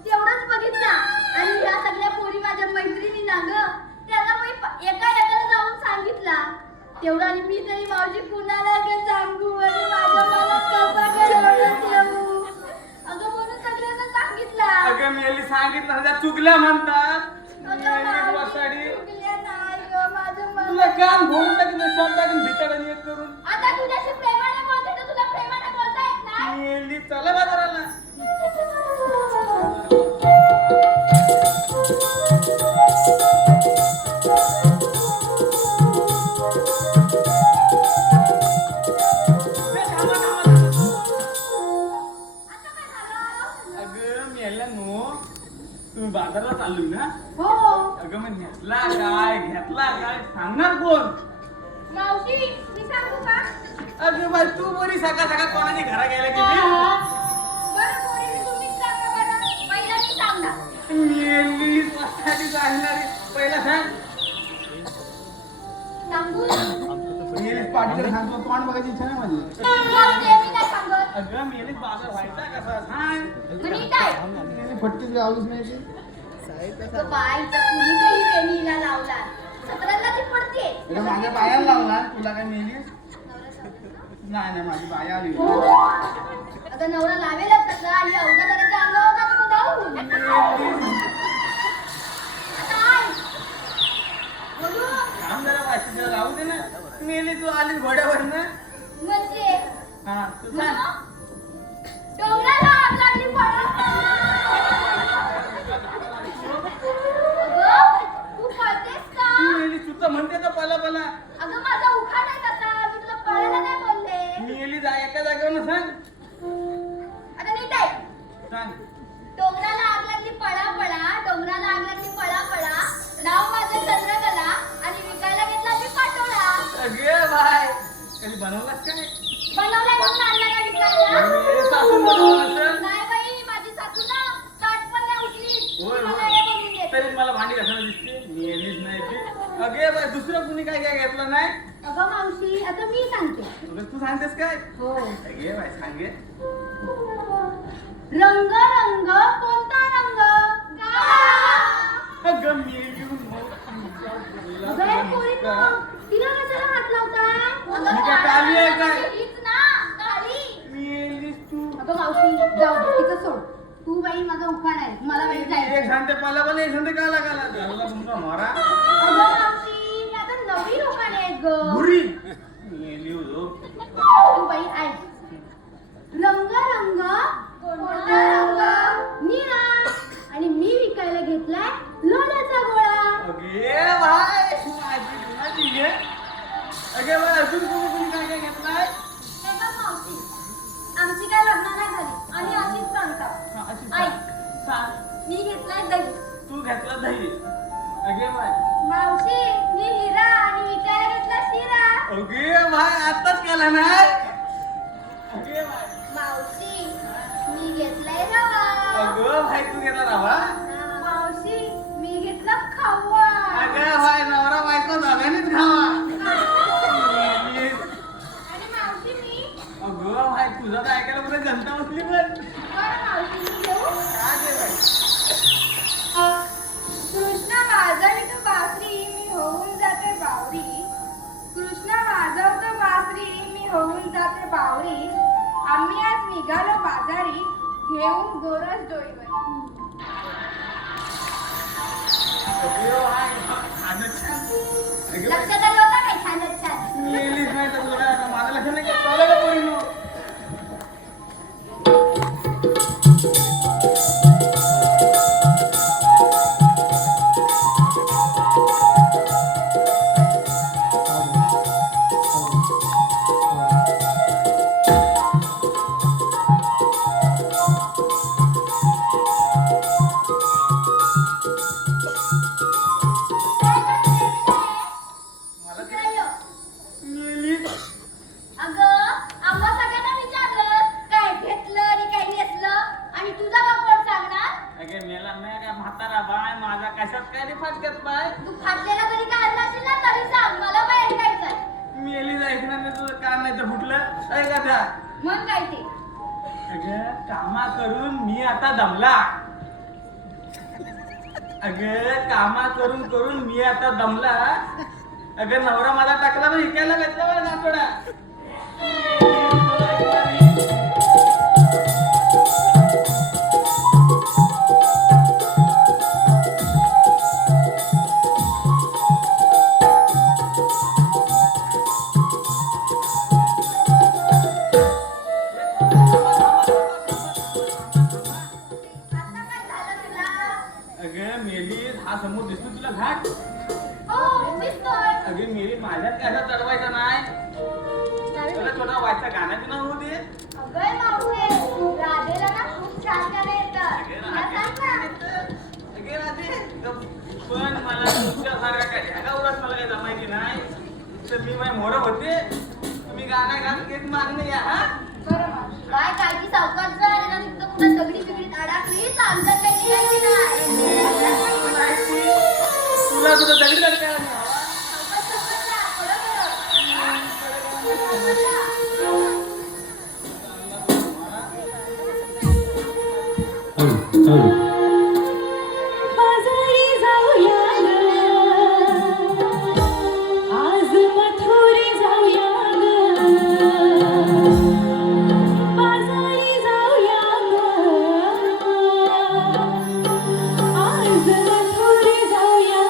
तेवढंच बघितला. आणि ह्या सगळ्या पोरी माझ्या मैत्रिणी ना ग, त्याला मी एका एकाला जाऊन सांगितला. तेवढं आणि मी तरी मावशी कुणाला ग सांगू आणि माझ्या मनात कसा ठेवू. अगं म्हणून सगळ्यांना सांगितला. अगं मेली सांगितलं तुझ्या चुकल्या म्हणतात. अगं मेली मावशी, वसाडी. चुकल्या नाही ग, माझं मन. तुला कान भरून टाकून शब्द टाकून भिताडाने एक करून आता तुझ्याशी प्रेमाने बोलते तर तुला प्रेमाने बोलता येत नाही. मेली चला बाजाराला. आता काय झालं? अगं मेल्यानो तुम्ही बाजाराला चाललोय ना. हो अगं मग घेतला काय सांगणार कोण? मावशी, मी सांगू का? अगं बाई तू बरी सकाळ कोणाची घरा गेला गेली. बरं पोरी, तुम्हीच सांगा बरं. पहिला मी सांगणार. मेली वसाडी जाणारी पहिला सांग. सांगू? मेलीस पाठीकडे सांगतो तोंड बघायची इच्छा नाही माझी. मावशी, मी काय सांगत? अगं मेलीस बाजार व्हायचा कसा सांग. म्हणी काय? फटकीच लावलीच नाही ती. अगं बाईच्या कुणी काही वेणीला लावला. सतराला ती पडते. अगं माझ्या बायाला लावला तुला काय मेलीस? नाही माझी बाया आली. आता नवरा लावेलच तसा आणि अवघा जणांच्या अंगावर का नको जाऊ? आता आई, बोलू? थांब जरा पाचशे तिला लावू दे ना. मेली तू आली घोड्यावर ना. म्हणजे हा तू सांग. डोंगराला आग लागली पडत. अगं, तू पळतेस का? मेली तू तर म्हणते तर पला अगं माझा उखाण आहे तसा, मी तुला पळायला नाही बोलले. मेली जा एका जागेवर सांग. आता नीट आहे. सांग. डोंगराला आग लागली पळा पळा, डोंगराला आग लागली पळा पळा, नाव माझं चंद्रकला आणि विकायला घेतला मी पाटोळा. अगे बाय कधी बनवलास काय? बनवलाय म्हणून आणला का विकायला? मेली सासून बनवलं असेल. नाही बाई, माझी सासू ना ताट पण नाही उचली. होय, मला होय. हे बनवून देते. तरी मला भांडी घासायला दिसते. मेलीच नाही ती. अगे बाय दुसरं कुणी काय काय घेतलं नाही. अगं मावशी, आता मी सांगते. तुला तू सांगतेस काय? हो. अगे बाय सांगे. रंग रंग कोणता रंग? काळा. अगं मेली अगं हे पोरींनो, तिला कशाला हात लावताय? अगं मी काय काली आहे काय? हीच ना, काली. मेलीस तू. अगं मावशी, जाऊ दे, तिचं सोड. तू बाई माझा उखाण आहे, मला बाई एक जायचं. सांगते पला एक सांगते काला झाला तुमचा मारा. अगं मावशी, मी आता नवीन उखाण आहेत ग. बुरी मेली हो. तू बाई ऐक. रंग रंग कोणता रंग? निळा. आणि मी विकायला घेतलाय लोण्याचा गोळा. अगे बाय माझी घे. अगे बाय अजून कोणी काय काय घेतलाय? हे बघ मावशी, आमची काय लग्न नाही झाली आणि अशीच सांगतात. हा, अशी ऐक. सांग. मी घेतलाय दही. तू घेतला दही. अगे बाय मावशी, मी हिरा आणि विकायला घेतला शिरा. अगे बाय आताच केला नाही. अगे बाय मावशी, मी घेतलाय रवा. अगं भाई तू घेतला रवा. मावशी, मी घेतला खवा. अगं भाई नवरा बायको झाल्यानेच खावा. आणि मावशी मी, अगं भाई तुझं तर ऐकायला पुढे जनता बसली पण. बरं मावशी, मी घेऊ. काय ते बाई निघालो बाजारी घेऊन गोरस डोईवर. अगं, हाय, खाणं छान. अगं, लक्षात आलं होतं काय छानच छान. मेलीच नाही तर तुला आता माझं लक्ष नाही का? चालू का पोरींनो? मला इकडे ये. मेलीच. अगं आम्हा सगळ्यांना विचारलं काय घेतलं आणि काय नेसलं आणि तुझा बाप कोण सांगणार. अगं, मेला नाही का म्हातारा बाय माझा कशात काय रे फाटक्यात बाय? तू फाटलेला जरी काय आणला असेल ना तरी सांग मला पण ऐकायचंय. मेलीच ऐकणार नाही तुझं कान नाही तर फुटलं ऐका त्या. मग काय ते अगं, कामा करून मी आता दमला. अगं, कामा करून करून मी आता दमला. अगं, नवरा माझा टाकला तर इकायला घेतला बरं नातोडा. आता काय झालं तुला. अगं, मेली हा समोर दिसतो तुला घाट. हो दिसतोय. अगं, मेली माझ्यात काय असा चढवायचा नाही. तुला थोडा व्हायचा गाणं बिना होऊ दे. अगं मावशे राधेला ना खूप छान गाणं येतं. अगं, मला सांग ना. अगं, राधे, पण मला तुमच्यासारखा काय ढ्यागा उरात मला काही जमायची नाही. तर मी माझी मोरं होते. तुम्ही गाणं घालून एक मागणं या हा. बरं मावशी. काय काळजी सावकाश जा आणि ना तिथं कुठं दगडी बिगडीत अडकली तर आमच्यात काही निघायची नाही. तुला तुझं दगडी लागते का नाही? सावकाश सावकाश जा. बरोबर. बाजारी जाऊया ग, आज मथुरी जाऊया ग, बाजारी जाऊया ग, आज मथुरी जाऊया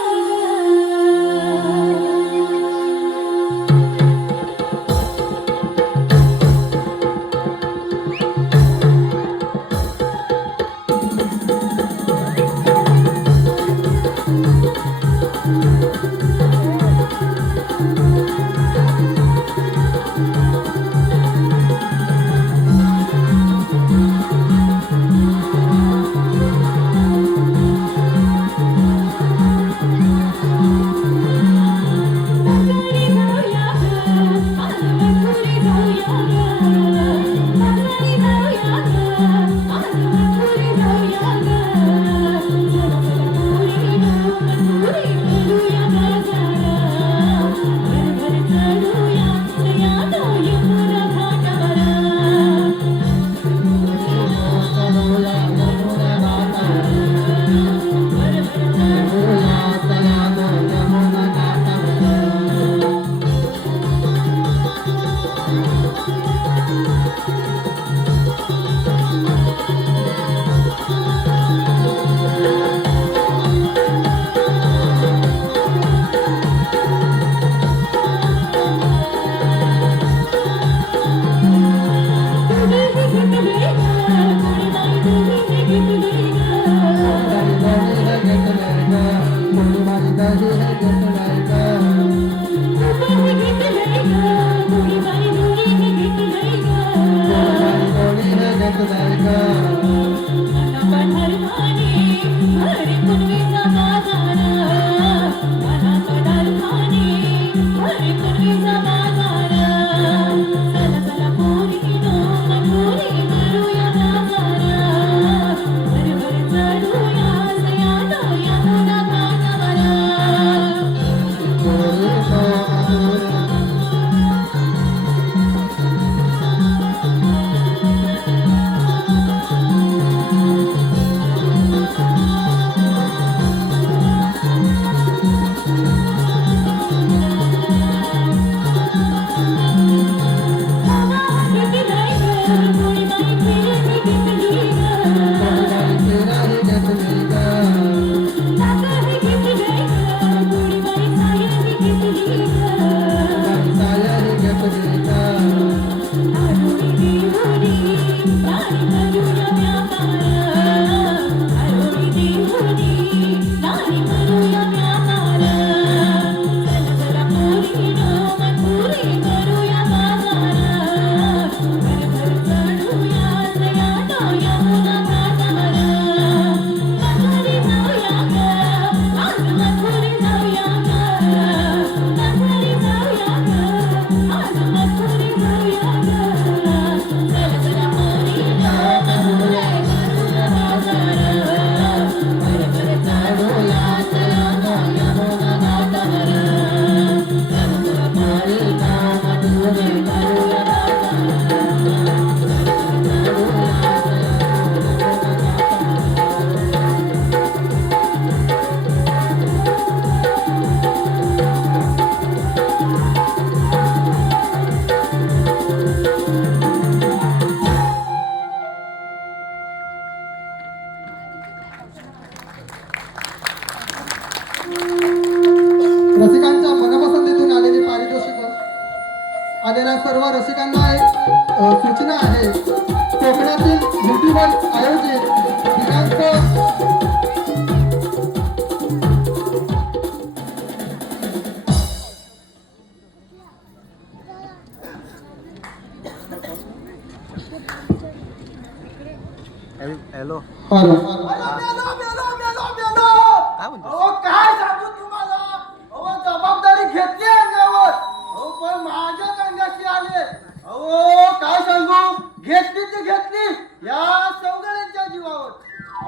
रसिकांच्या मनपसंतीतून आलेली पारितोषिक आलेल्या सर्व रसिकांना एक सूचना आहे. कोकणातील युट्यूबवर आयोजित दिनांक हॅलो हॅलो अहो काय सांगू तुम्हाला. अहो जबाबदारी घेतली अंगावर. अहो पण माझ्याच अंगाशी आले. अहो काय सांगू, घेतली ती घेतली या सवगड्यांच्या जीवावर.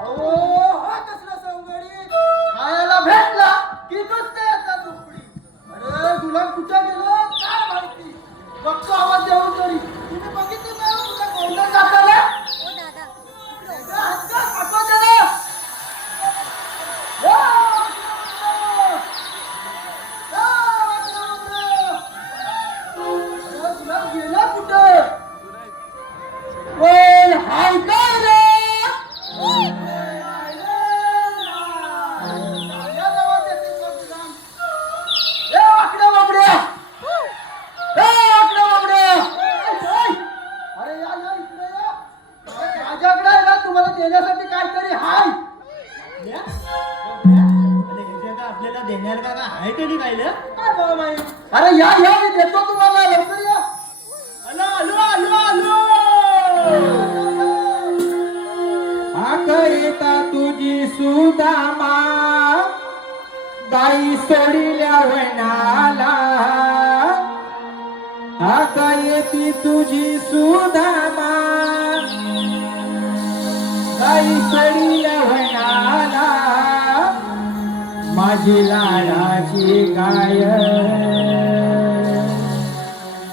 अहो हा कसला सवगडी, खायला भेटला की नुसते येतात दुपडी. अरे गुलाम कुठं गेलो काय माहिती. बघतो आवाज देऊन तरी. तुम्ही बघितली ना तुला कोंडा जाताना. देण्यासाठी काहीतरी हाय. आपल्याला देण्याला का आहे ते काय मला माहित. अरे या या मी देतो तुम्हाला, लवकर या. आलो आलो आलो आलो. येता तुझी सुदामा गाई सोडिल्या वनाला. येती तुझी सुदामा गाई सोडिल्या वनाला. माझी लाडाची गाय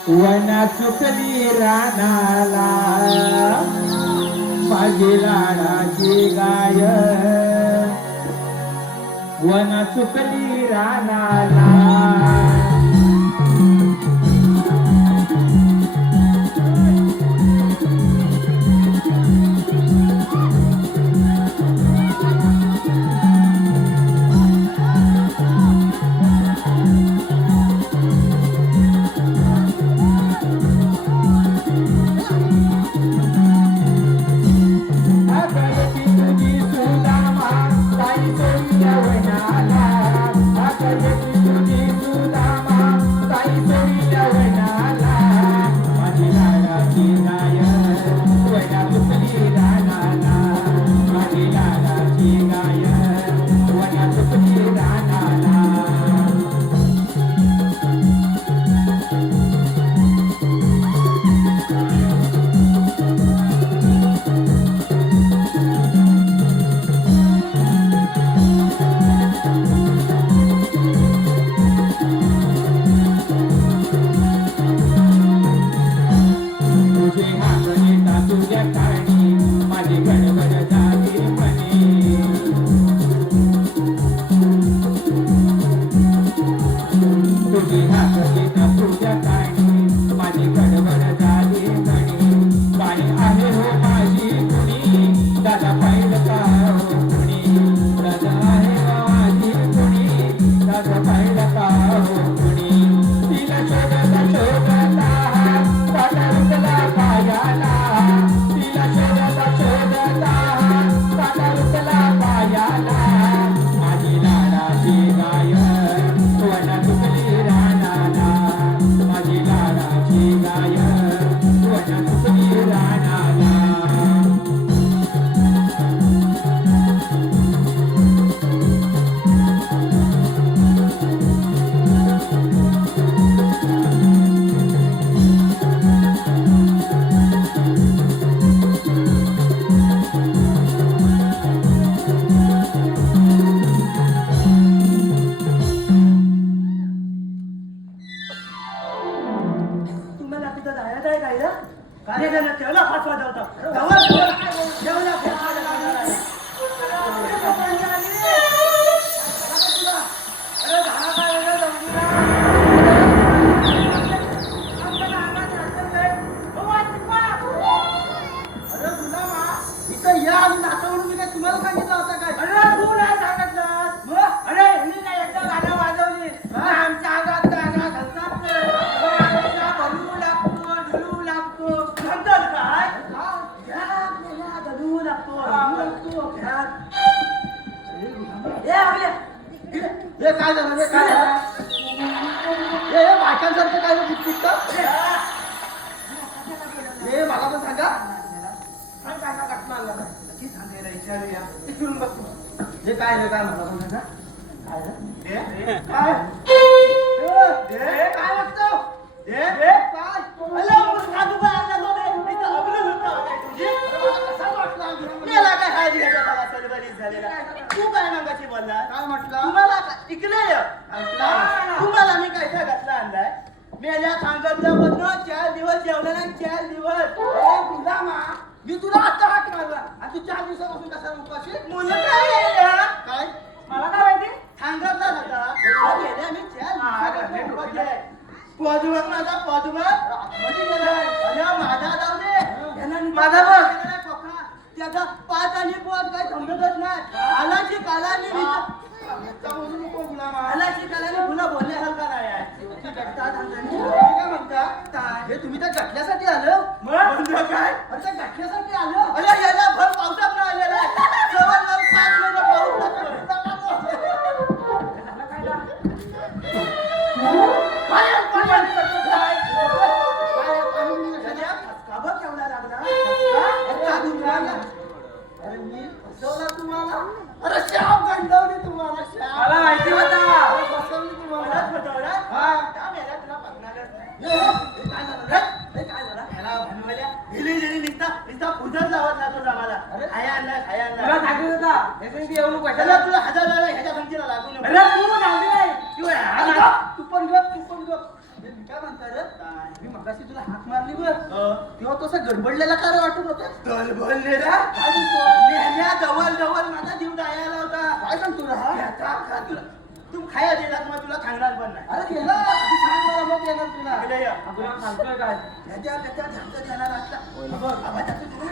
वना चुकली रानाला. माझी लाडाची गाय वना चुकली रानाला. तुम्हाला सांगितलं होतं काय? अरे तू नाही सांगितलं. अरे ह्यांनी नाही एकदा गाणं वाजवली. हे काय झालं रे काय झालं हे बायकांसारखं काय बुटबुट हे मला पण सांगा हे काय रे काय मला पण सांगा काय वाटतं काय तू काय नांगाची बोलला काय म्हटलं तुम्हाला इकडे तुम्हाला मी काय घातला आणलाय मेल्या सांगितल्यापासून 4 दिवस जेवला नाही 4 दिवस मी तुला आता हात मारला आणि तू 4 दिवसापासून कसा उपाशी मुलं काय काय मला काय माहिती सांगितलं होता गेल्या मी 4 दिवसापासून पदवर माझा माझा जाऊ दे माझा त्याचा पाच आणि पोट काही समजतच नाही आलाची कालानी आलाची कालानी फुला बोलण्यासारखा नाही आहे काय म्हणता हे तुम्ही त्या गटल्यासाठी आलं काय अरे त्या गटल्यासाठी आलं अरे याला भर पावसात न आलेला आहे जवळजवळ 5 महिने पाऊस केवढा लागला अरे मी फसवला तुम्हाला अरे श्याम गंडवली तुम्हाला श्याम मला माहिती होता फसवली तुम्हाला तुला बघणारच नाही हे काय झालं याला बनवायला पुजत लावत लागतो आम्हाला खाया आणला तुला सांगितलं होता याच्यासाठी येऊ नको त्याला तुला 1000 लागला ह्याच्या पंक्तीला लागू नको अरे तू नाव दिलाय तू पण गप मी काय म्हणता रे मी मगाशी तुला हाक मारली बघ तेव्हा तसं गडबडलेला काय रे वाटत होतं तोल बोललेला काय म्हणतो मेल्या जवळ माझा जीव जायला होता काय सांगतो रे हा खा तुला तू खाया दिलास मग तुला सांगणार पण नाही अरे गेला आधी सांग मला मग येणार तुला इकडे ये. तुला सांगतोय काय ह्याच्या झाडचं ध्यानात असला बघ आबा त्याचं तुला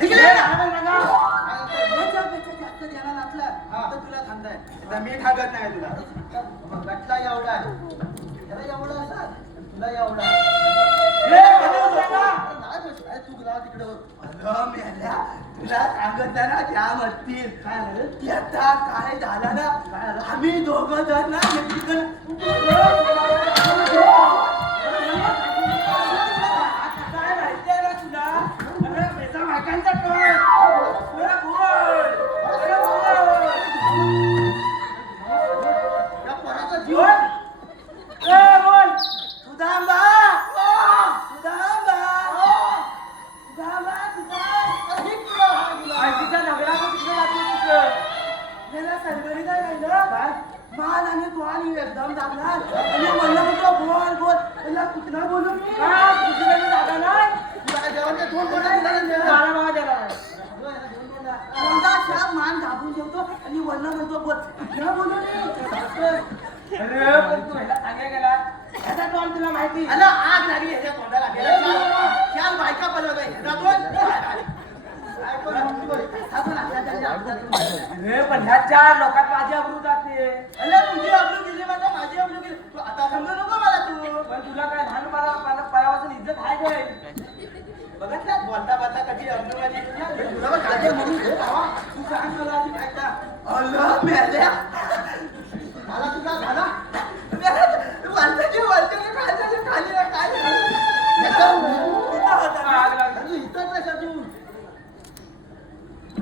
इकडे ये, आवाज नका. जास्त ध्यानात असला आता तुला सांगताय आता मी सांगत नाही तुला गटला एवढा आहे त्याला एवढा असा तुला एवढा ए, बनव नका. नाही बस अरे तू गेला तिकडे अगं मेल्या तुला सांगत ना त्या म्हणतील काय झालं त्याचा काय झाला ना आम्ही दोघं जण ना एकमेकांना काय माहितीये ना तुला अरे बेचा मायकांचा टोळ अरे बोल अरे बोल या पोराचा जीव ए बोल सुधांबा आजीचा झगडा पण तिकडे जातो तिकडं. मेला सरभरी काय राहिलं माल आणि दोन एकदम लागला आणि म्हणलं म्हणतो बोल बोल त्याला कुठला बोलू मी का? दुसऱ्याला जागा नाही? तुला काय जेवण दोन बोटा दिला ना मला बाबा द्यायला नाही. कोणता शाप मान दाबून ठेवतो आणि वर्ण म्हणतो बोल कुठला बोलू मी अरे पण तू ह्याला सांगायला गेला ह्याचा टोन तुला माहिती अरे आग लागली ह्याच्या तोंडाला चार बायका पलवत अरे पण ह्या 4 लोकात माझी अब्रू जाते अरे तुझी अब्रू गेली माझा माझी अब्रू गेली तू आता समजू नको मला तू पण तुला काय लहान परापासून इज्जत आहे काय बघितलं बोलता बोलता कधी अब्रू माझी तुला पण काढे म्हणून दे बाबा. तू सांग मला आधी काय का अल्लाह मेल्या मला तुला झाला खाली काय आग लागली. तू इथं कशा तू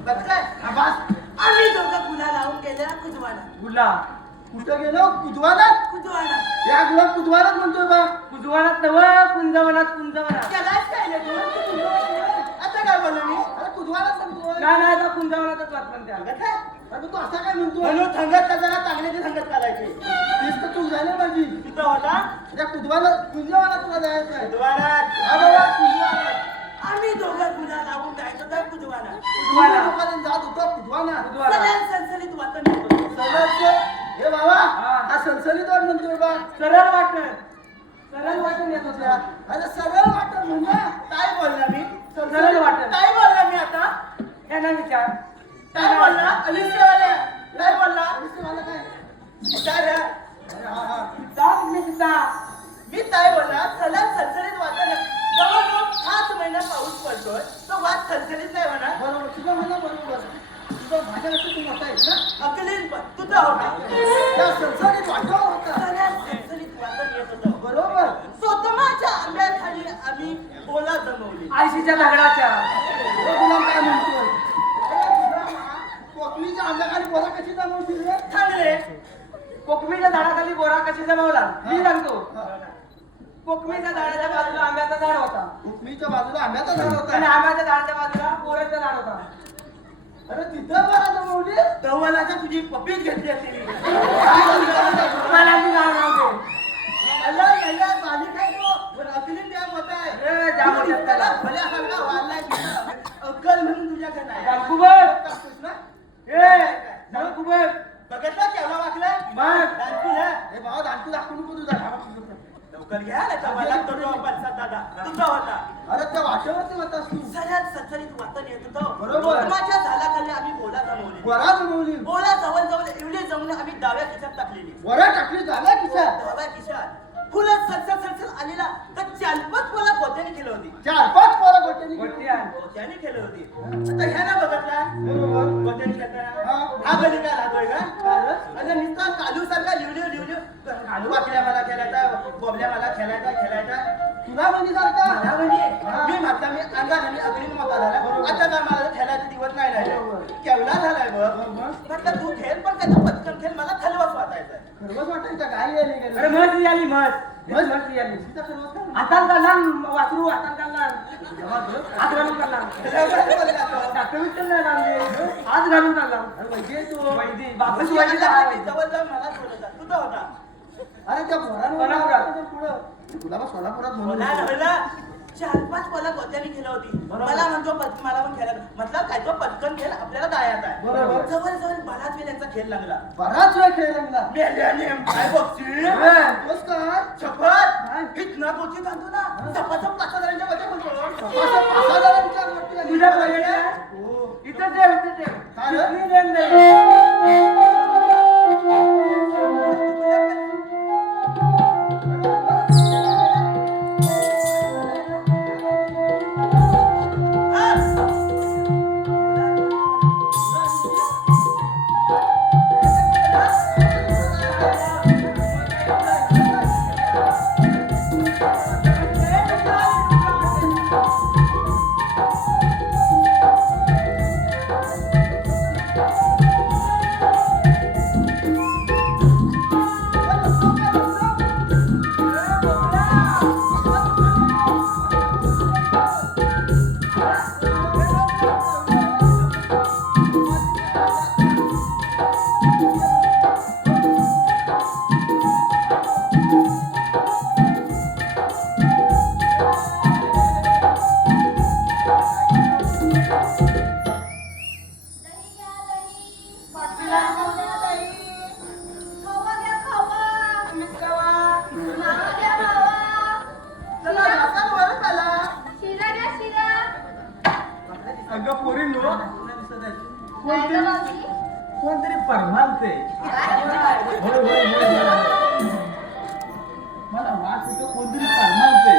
बघताय आवाज आम्ही दोघं गुन्हा लावून गेले कुजवाडा गुला कुठं गेलो कुजवानात कुजवाडा या गुलाब कुजवानात म्हणतोय बा कुजवनात नव कुंजवनात त्यालाच काय नाही आता काय बोललो मी अरे कुजवानात म्हणतोय नाही आता कुंजवनातच वाटलं त्या बघताय अरे तू असा काय म्हणतोय म्हणून संगत करताना चांगल्याची संगत करायची तेच तर तू झाली माझी तिथं होता त्या कुजवानात तुला जायचं आहे कुजवाडात हा बाबा कुजवानात आम्ही दोघं गुन्हा लावून जायचो तर कुजवाडा कुजवानात दुकानात जात होतो कुजवानात सगळ्या सणसणीत वाटण होतं सगळं हे बाबा हा सणसणीत वाट म्हणतोय बा सरळ वाटण येत होत्या अरे सरळ वाटत म्हणजे काय बोलला मी सरळ वाटण काय बोलला मी आता यांना विचार काय बोलला अलिस्टेवाले काय बोलला मला काय काय रे? जाऊ मी सुद्धा मी काय बोलला चला सणसणीत वाटण जवळजवळ 5 महिना पाऊस पडतोय तो वाद सणसणीत नाही म्हणा बरोबर तुझं म्हणणं बरोबर तुझं माझ्यापेक्षा तू मोठा आहेस ना अकलीन पण तू तर तुझा होता त्या सणसणीत वाटावं होता. सगळ्यात सणसणीत वाटण येत होतं. बरोबर. सोतमाच्या आंब्याखाली आम्ही बोला जमवली. आयशीच्या दगडाच्या हे गुलाम काय म्हणतोय? अरे गुलामा, कोकणीच्या आंब्याखाली बोला कशी जमवतील रे? ठाणे कोकमीच्या झाडाखाली बोरा कशी जमवला मी सांगतो. कोकमीच्या झाडाच्या बाजूला आंब्याचा झाड होता कोकणीच्या बाजूला आंब्याचा झाड होता. आणि आंब्याच्या झाडाच्या बाजूला बोराचं झाड होता. अरे तिथं बोला जमवली. तवलाच्या तुझी पपीत घेतली असली. मला मी नाव नव्हते. ए, जाम होत्यात त्याला. अक्कल म्हणून तुझ्याकडे नाही. दानकू बघ. टाकतोस ना? ए, दानकू बघ. बघितलं केवढा वाकलाय? बघ. दानकू ना? हे भावा दांडू दाखवू नको तुझा भावा. लवकर घ्या ना तवाला तो जो बरसात दादा तुझा होता. अरे त्या वाटेवरती होतास तू. सगळ्यात सत्तरीत वाटण येत होतं. बरोबर. माझ्या झाडाखाली आम्ही बोला जमवली. वरा जमवली. बोला जवळ एवढी जमून आम्ही डाव्या खिशात टाकलेली. वरा टाकली जागा खिशात. डाव्या खिशात फुलं सलसल आलेला तर चालपत मला गोत्याने केलं होती. 4-5 पोरं गोट्याने गोट्या. गेली. गोत्याने केलं होती. आता ह्याला बघितला बरोबर. गोत्याने करताना हा. हा गली काय राहतोय का? काय? अरे नुसता कालू सारखा लिवलिव कालू वाकल्या मला खेळायचा बोबल्या मला खेळायचा तुला म्हणजे सारखा. मला म्हणजे हा. मी म्हटलं मी अंगात आणि अग्नी मोठा झाला. बरोबर. आता काय मला खेळायचे दिवस नाही बरोबर. राहिले. केवढा झालाय बघ. बरोबर. म्हटलं तू खेळ पण त्याचं पटकन खेळ मला खलवस वाटायचं. खरवच वाटायचं काय यायला गेलं. अरे मस्त आली मस्त मस्त आली. तिचा खरवस काय? हातात काढला वासरू हातात काढला हात घालून काढला. डॉक्टर विचार नाही लागले. हात घालून काढला. अरे वैद्य तू. वैदी बापस वैदी जवळ जाऊन मला बोलत तुझा होता. अरे त्या पोरांवर सोलापुरात. पुढं तुला बा सोलापुरात म्हणून बोला बोला 4-5 मला गोत्याने केलं होती. मला म्हणतो मला पण खेळायला म्हटलं काय तो पटकन खेळ आपल्याला दायात आहे. बरोबर. जवळ बराच वेळ त्यांचा खेळ लागला. बराच वेळ खेळ लागला. मेल्याने काय बघशील बस काय शपथ इथनं गोची सांगतो ना चपाचप 5,000च्या मध्ये बोलतो. असं 5,000च्या वरती आली. तुझ्या बहिणीला? हो. इथं ठेव इथं ठेव. काय रे? किती लेन नाही. अगं पोरींनो काय गं मावशी? कोणतरी परमानते. मला वाट होतं कोणतरी परमानते.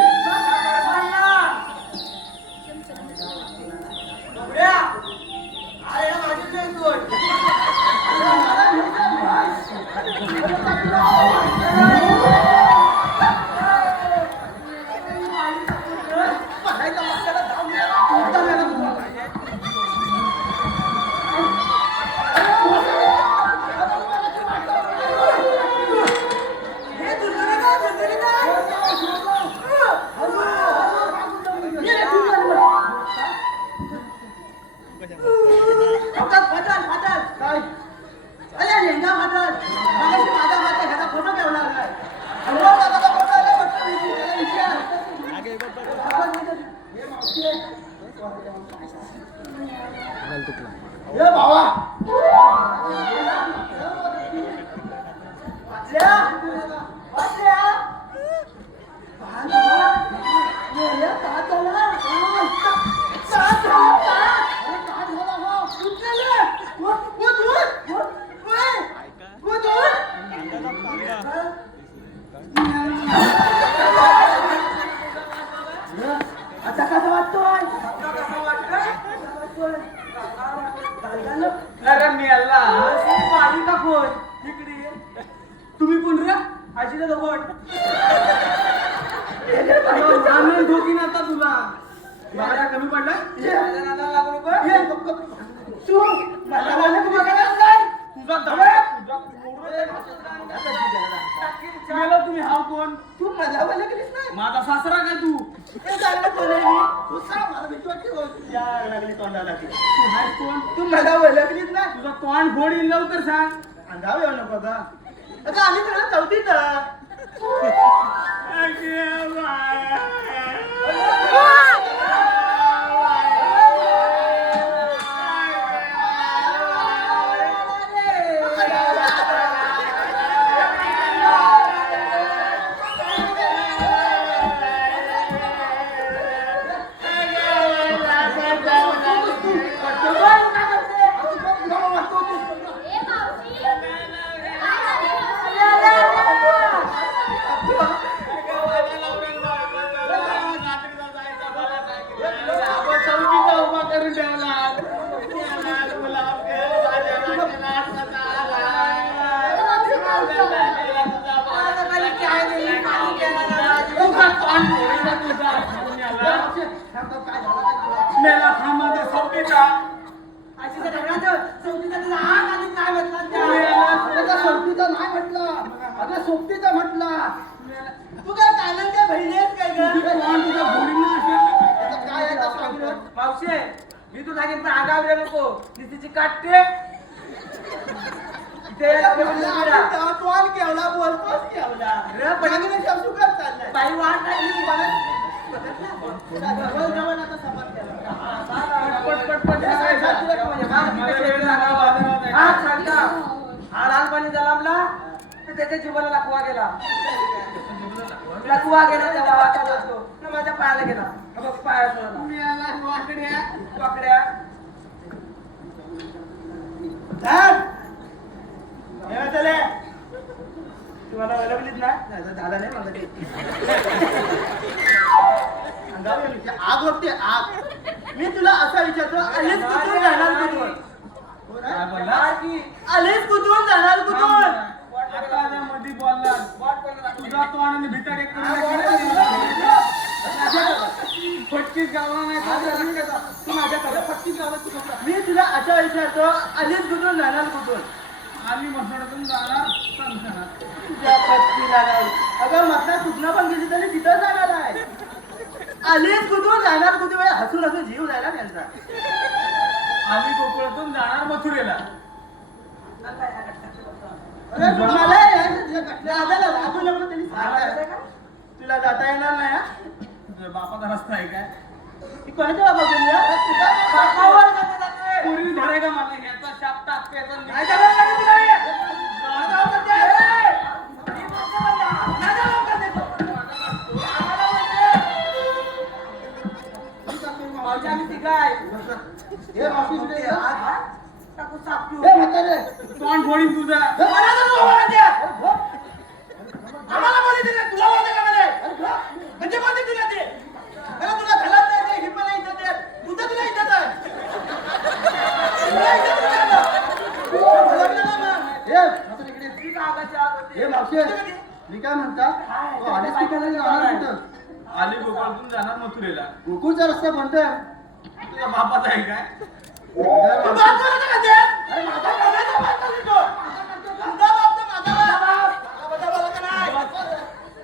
हे दुर्गुणी का? कोण इकडे ये. तुम्ही कोण रे आजीला दोघं आनंद ठोकीन आता तुला माझा कमी पडला माझ्या नादाला लागू नको. तू मला बोलले तू बघायलाच नाही. तुझा धडक गेलो तुम्ही हा कोण तू मला बोलले कधीच नाही. माझा सासरा काय तू हे चांगलं बोलले मी. तू सांग मला भीती वाटते हो. या लागली तोंडाला ती. तू हायस कोण तू मला बोलले कधीच नाही. तुझा तोंड फोडीन लवकर सांग अंगाव येऊ नको का आता आम्ही सगळं चौथीत ए मावशी चौकीचा उभा करून ठेवला मेला हा माझा चौकीचा सोबतीचा नाही म्हटलं अगं सोबतीचा म्हटला तू काय कानांच्या बहिणी आहेस काय ग? तुझ्या घोडीला असेल काय आहे ते सांग रे. मावशे मी तू सांगेन पण आगावले नको तिची काटते तोंड केवढा बोलतोस केवढा बाई वाट लागली जवळ आता समाज पटपट हा लहानपणी जन्मला तर त्याच्या जीवाला लकवा गेला लकवा गेला त्या गावाचा बोलतो ना माझ्या पायाला गेला हा बघ पाया सोडला वाकड्या वाकड्या चले तुम्हाला ओळखलीच ना झाला नाही मला ते आग बघते आग मी तुला असा विचारतो आलेच कुठून जाणार कुठून काय बोलला? आलेच कुठून जाणार कुठून आता मध्ये बोलला तुझा तो आणि भितर एक पटकीच गावला नाही तू माझ्याकडे पट्टी मी तुला असा विचारतो आलेच कुठून जाणार कुठून आम्ही मसणातून जाणार संस्थानात तुझ्या पट्टीला नाही अगं मतदार कुठनं पण गेली तरी तिथं जाणार आहे आलेच कुठून जाणार कुठे वेळ हसून हसून जीव जायला त्यांचा आम्ही कोकणातून जाणार मथुरेला अरे मला दादाला लागू नको त्यांनी सांगितलं. तुला जाता येणार नाही हा? तुझ्या बापाचा रस्ता आहे काय ती कोणाच्या बाबा बोलली हा? बापावर जाते जाते. पुरी धरे का मला ह्याचा शाप टाकते काय करावं लागेल तुला हे? माझा अवतार ते आहे. मी माझा बंदा. माझा अवतार देतो. आम्हाला बोलते. मावशी आम्ही तिघं आहे. हे मावशी इकडे ये. हा? टाकू सापटू. हे म्हातारे. तोंड फोडीन तुझा मला तर तू आम्हाला द्या. आम्हाला बोलू दे. तुला बोलते का मला? म्हणजे बोलते तुला ते. मला तुला घालत नाही ते. ही मला इज्जत आहे. तुझं तुला इज्जत आहे. तुला इज्जत नाही आता. भडकलं ना मग. हे म्हातारे इकडे ये. ती कागाची आग होती. हे मावशी मी काय म्हणता तो आधीच कुठं जाणार कुठं आली गोकुळातून जाणार मथुरेला गोकुळचा रस्ता बंद आहे तुझ्या बापाचा आहे काय तू बाप बोलत का ते? अरे माझा बोलायचा बाप बोलतो तो. तुझा बाप तर माझा बाप. माझा बोलत नाही.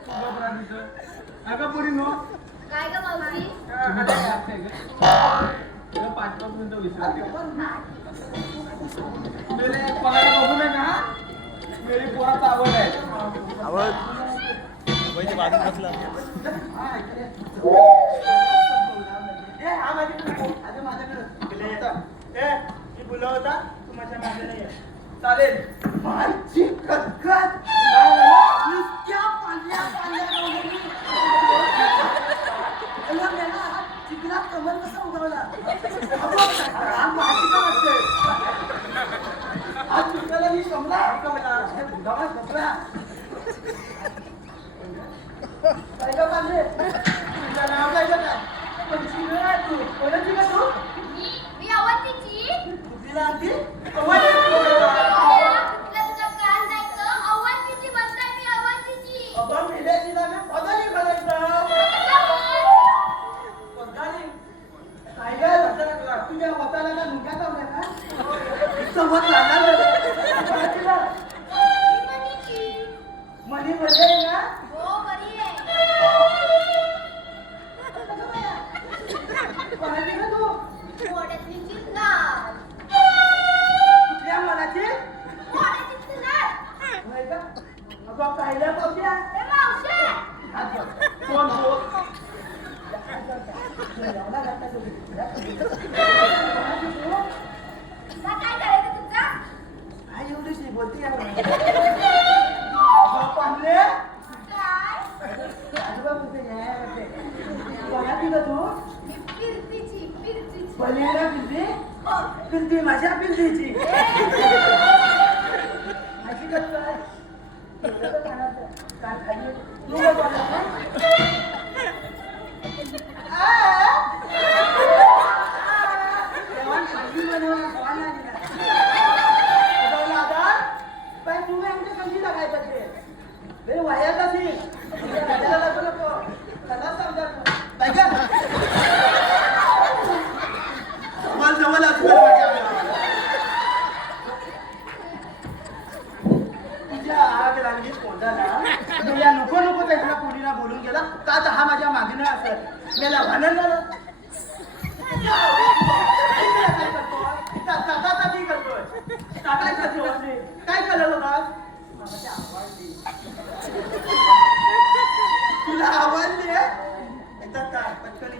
तुझं प्राणीचं अगं पुरी नो काय ग मावशी 5 मिनिटं विसरते मेरे पगार बघू नका मेरी पोराचा आवड आहे ए, हा माझ्याकडे. अरे माझ्याकडे. ए, मी बोलला होता तू माझ्या मागे नाही आहे. चालेल माझी कटकट नुसत्या पांढऱ्या डोंगरांनी. अय्या मेला, चिखलात कमल कसा उगवला हा माझी का वाटते आज चिखलाला मी कमला उगवला कमला काय का पांढरे तुझं नाव काय गं काय कोणची वेळ आहे तू कोणाची का तू मी अवंतीची तुझी लागती तुला तुझ्या अगं पाहिल्या पावत्या ए मावशे कोण बोल तुला काय करायचं तुझा काय एवढीशी बोलते या पाहिले काय आजोबा बोलते कोणाची का तू फिरतीची पलीकडे फिरते फिरते माझ्या फिरतीची माझी कसं काय काय खाली तू काय बोलला? जेवण खाली बनवून खावायला लागला. अगं दादा, बाई तुम्ही आमच्या संगीता काय करते? लय वायात असेल. तुमच्या राजाला लागू नको. त्याला समजा तू. बाई का? जवळ असू दे माझ्या. तुझ्या आग लागली तोंडाला. मी या नको नको त्याच्या पोरीला बोलून गेला का आता हा माझ्या मागणं असत मला भांडण झालं काय केलं होता तुला आवडली येतात का पटकन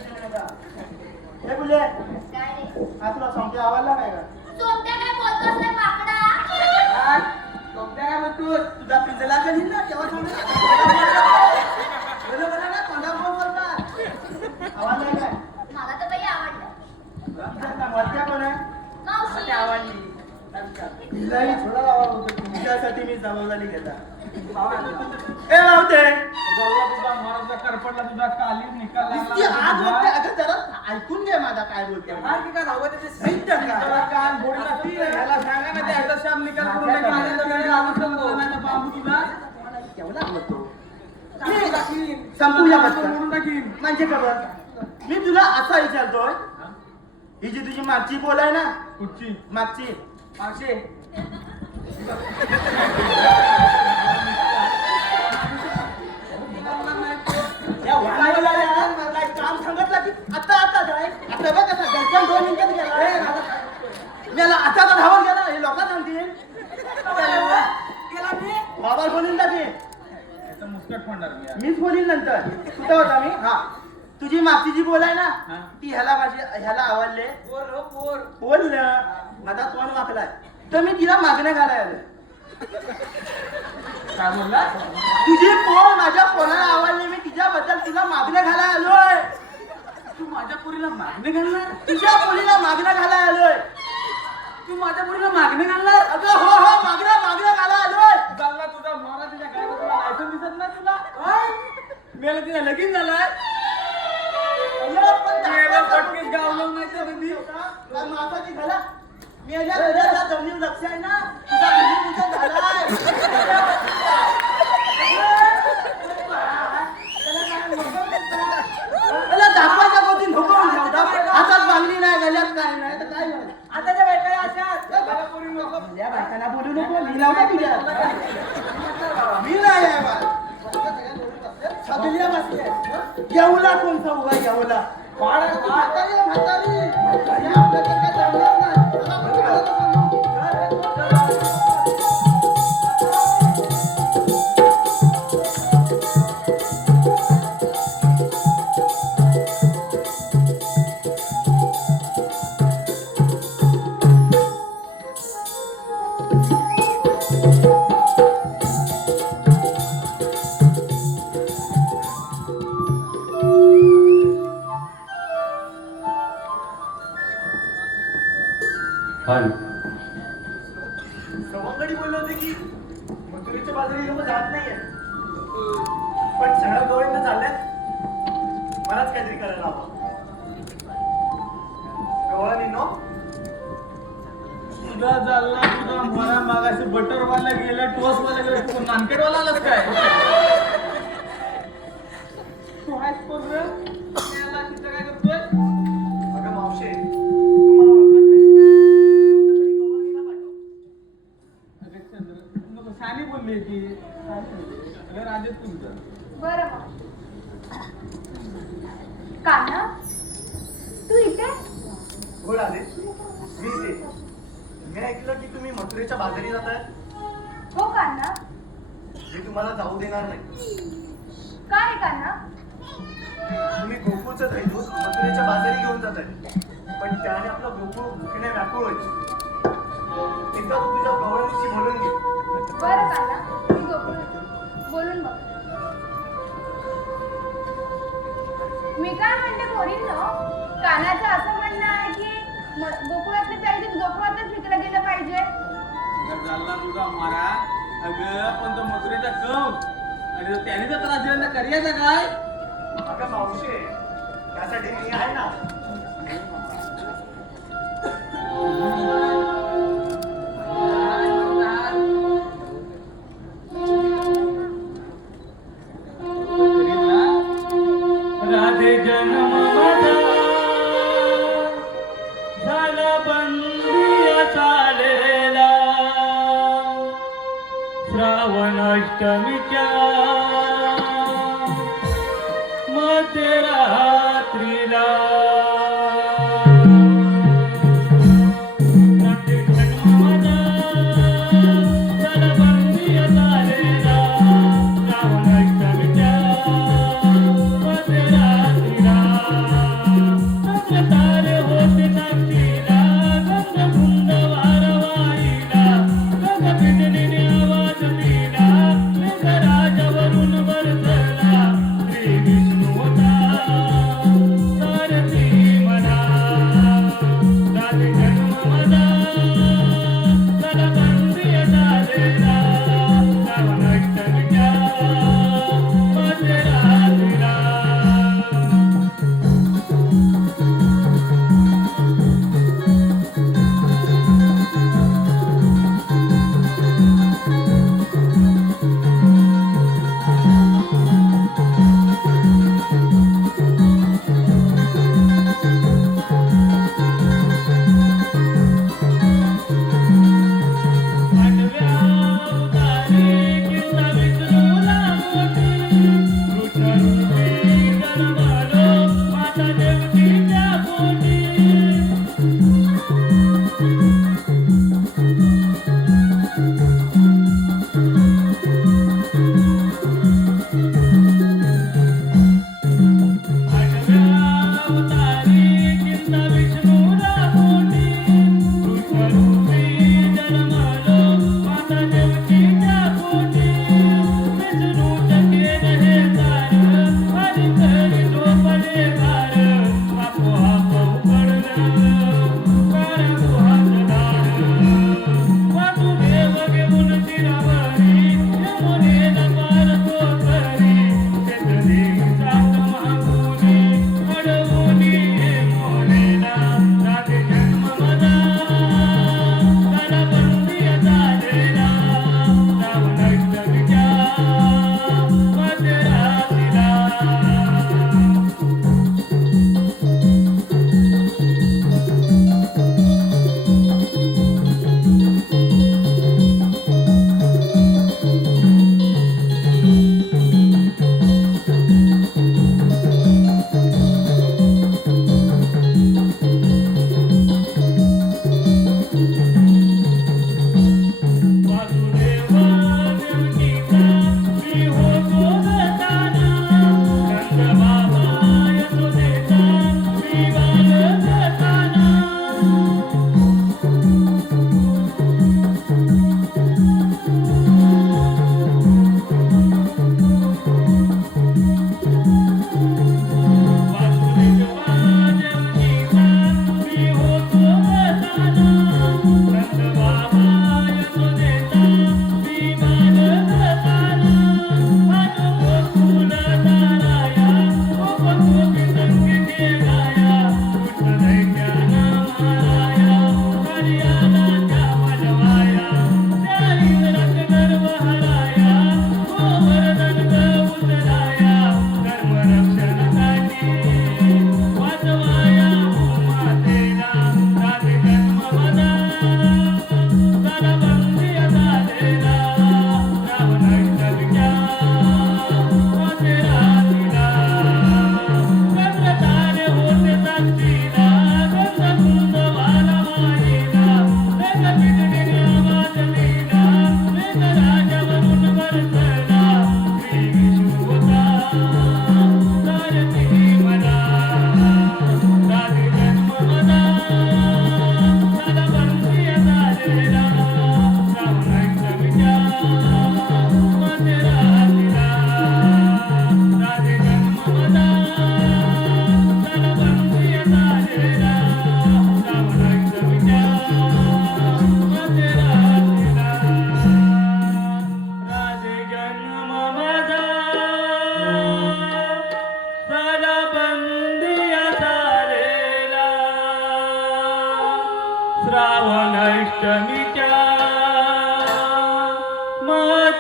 हे बोले काय रे हा तुला सांगते आवडला काय का सोमत्या काय बोलतोस रे माकडा काय म्हणतो तुझा पिंजला कधी ना तेव्हा बरोबर ना कोणता फोन बोलता आवडला काय मला तर बाई आवडलं वरच्या कोण आहे मावशी आवडली तिलाही थोडा आवाज होतो तुमच्यासाठी मी जबाबदारी घेता ए मावते तुझा महाराजा करपटला तुझा कालीन निकाल नुसती आज बोलते अगं जरा ऐकून घे माझा काय बोलते त्याला कान फोडला की याला सांगा ना ते ह्याचा शाप निकाल करून टाक. माझ्या दगडाला लागून बोलला ना बांबू तुझा केवढा बोलतो संपूया म्हणून टाकीन म्हणजे खबर मी तुला असा विचारतोय ही जी तुझी मागची बोल आहे ना कुठची मागची मागचे या वाणाला यार मला एक काम सांगितलं की आता जाय आता बघ कसा घरच्या 2 मिनिटात गेला मला आता धावून गेला हे लोक सांगतील गेला मी बाबा बोलून टाके याचा मुस्कट फोडणार मी आज. मीच बोलीन नंतर कुठं होता मी हा तुझी मागची जी बोल आहे ना हा. ती ह्याला आवडले बोल ना माझा तोंड वाकलाय तर मी तिला मागण्या घालायला आलोय. काय बोलला तुझी पोर माझ्या पोराला आवडली मी तिच्याबद्दल तुला मागण्या घालायला आलोय तू माझ्या पोरीला मागणे घालणार तुझ्या पोरीला मागण्या घालायला आलोय तू माझ्या पोरीला मागणे घालणार अगं हो मागण्या घालायला आलोय चालला तुझा महाराजाच्या गायला तुला लायसन दिसत नाही तुला मेला तिला लगीन झालाय मेला पटकीच गावलं नाही तर तुम्ही माताची घाला मेल्या घराचा जमीन लक्ष आहे ना तुझा घरी तुझा झालाय मला दाखवायच्या गोष्टी ढोकवून ठेवता हातात मागणी नाही गल्यात काय नाही तर काय नाही आताच्या बायका अशा मला पोरी नको या बायकांना बोलू नको मी लावला तुझ्या मी नाही आहे बा छबिल्या बसले येऊला कोणता उभा येऊला म्हातारी आपल्याकडे काय जमणार नाही सवंगडी बोलले होते की मथुरेच्या बाजारी लोक जात नाहीये पण सगळं गोविंद चालल्यात मलाच काहीतरी करायला हवं गवळणीनो तुझा चालला तुझा मला मागाशी बटरवाला गेला टोस्टवाला गेला तू नानकेटवाला आलास काय तू आहेस कोण रे याला तिथं काय करतोय अगं मावशे तुम्हाला ओळखत नाही गवळणीला पाठव अगं चंद्र नको सानी बोलली ती अगं राजेश तुमचं बरं मग कान्हा तू इथे हो आले मी इथे मी ऐकलं की तुम्ही मथुरेच्या बाजारी जाताय हो कान्हा मी तुम्हाला जाऊ देणार नाही. का रे कान्हा? तुम्ही गोकुळचं दैवत मथुरेच्या बाजारी घेऊन जात आहे, पण त्याने आपलं गोकुळ भुकेने व्याकुळ होईल. एकदा तू तुझ्या गवळणीशी बोलून घे. बरं कान्हा, मी बोलून बघ. मी काय म्हणते पोरींनो, कानाचं असं म्हणणं आहे की गोकुळातले पाहिजे गोकुळातच विकलं गेलं पाहिजे. अगं झाला तुझा मारा. अगं पण तो मथुरेचा कंस आणि जर त्याने जर त्रास दिला तर करायचं काय? अगं मावशे, त्यासाठी मी आहे ना. राधे जन्म माझा झाला बंदिया चालेला श्रावण अष्टमीच्या मध्यरात्रीला राधे जन्म माझा झाला बंदिया चालेला श्रावण अष्टमीच्या तारे होते साक्षीला गंधवृंद वारवाईला गग बिजलीने आवाज दिला मेघराजावरून बरसला श्री विष्णू होता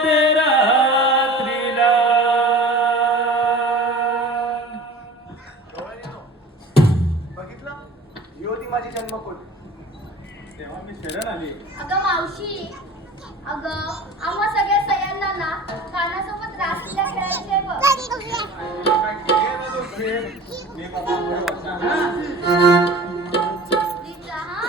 मध्यरात्रीला. बघितलं ही होती माझी जन्मकुल. तेव्हा मी शरण आले. अगं मावशी, अगं आम्हा सगळ्या सयांना कानासोबत रासलीला खेळायचंय बघ. काय खेळ ना तो खेळ. मी बाबा पुढे वाचा. प्लीज जा, हा.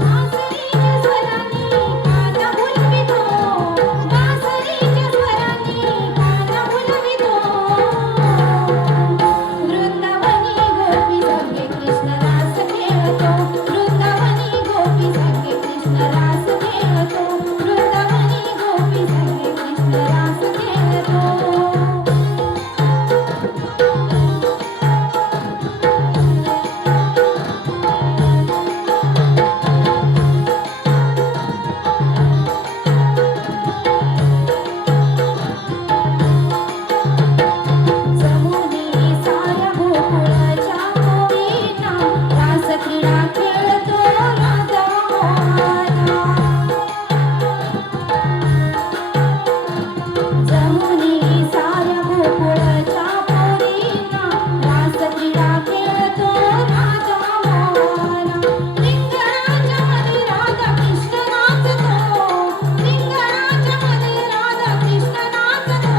बासरीच्या स्वरांनी काना फुलवितो, बासरीच्या स्वरांनी काना फुलवितो. वृंदावनी गोपी संगे कृष्ण रास खेळतो, वृंदावनी गोपी संगे कृष्ण रास खेळतो, वृंदावनी गोपी संगे कृष्ण रास खेळतो. जमुनी साऱ्या गोकुळाच्या मोहीना रास क्रीडा खेळतो राधा मोहना. जमुनी साऱ्या गोकुळाच्या मोहीना रास क्रीडा खेळतो राधा मोहना. रिंगणाच्या मध्ये राधा कृष्ण नाचतो, रिंगणाच्या मध्ये राधा कृष्ण नाचतो.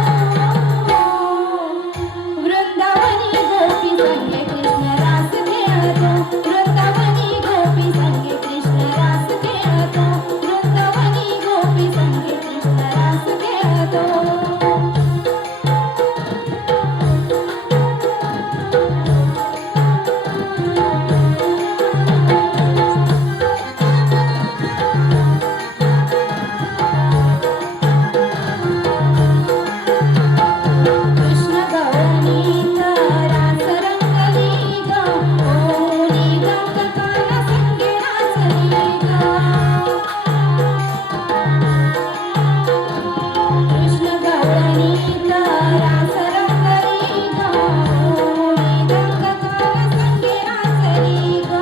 वृंदावनी गोपी संगे कृष्ण रास खेळतो, वृंदावनी गोपी संगे कृष्ण रास खेळतो, वृंदावनी गोपी संगे कृष्ण रास खेळतो. कृष्ण गौरीत रास रंगली ग, ओली गंगकाला संगे नाचली ग. कृष्ण गौरीत रास रंगली ग, ओली गंगकाला संगे नाचली ग.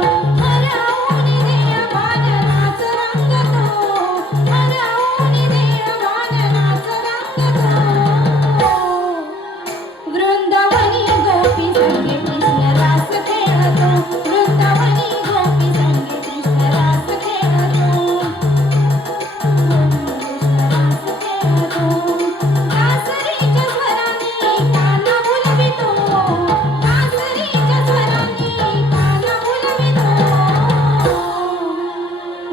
हरवून देवान नाच रंगतो, हरवून देवान नाच रंगतो. वृंदावनी गोपी संगे कृष्ण रास खेळतो, वृंदावनी गोपी संगे कृष्ण रास खेळतो, रास खेळतो. बासरीच्या स्वरांनी काना फुलवितो, बासरीच्या स्वरांनी काना फुलवितो.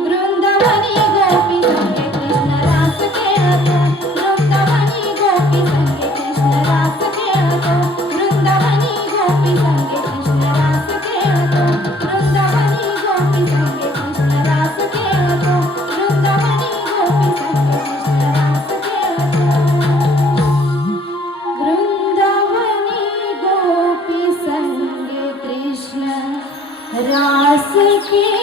वृंदावनी गोपी संगे कृष्ण रास खेळतो, वृंदावनी गोपी संगे कृष्ण रास खेळतो, वृंदावनी गोपी संगे कृष्ण रास खेळतो, वृंदावनी गोपी संगे कृष्ण रास खेळतो, वृंदावनी गोपी संगे कृष्ण रास खेळतो. वृंदावनी गोपी संगे कृष्ण रास खेळतो.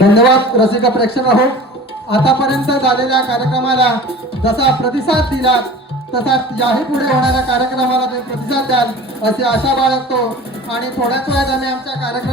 धन्यवाद रसिक प्रेक्षक हो. आतापर्यंत झालेल्या कार्यक्रमाला जसा प्रतिसाद दिला तसा याही पुढे होणाऱ्या कार्यक्रमाला तुम्ही प्रतिसाद द्याल अशी आशा बाळगतो आणि थोड्याच वेळात आम्ही आमच्या कार्यक्रमात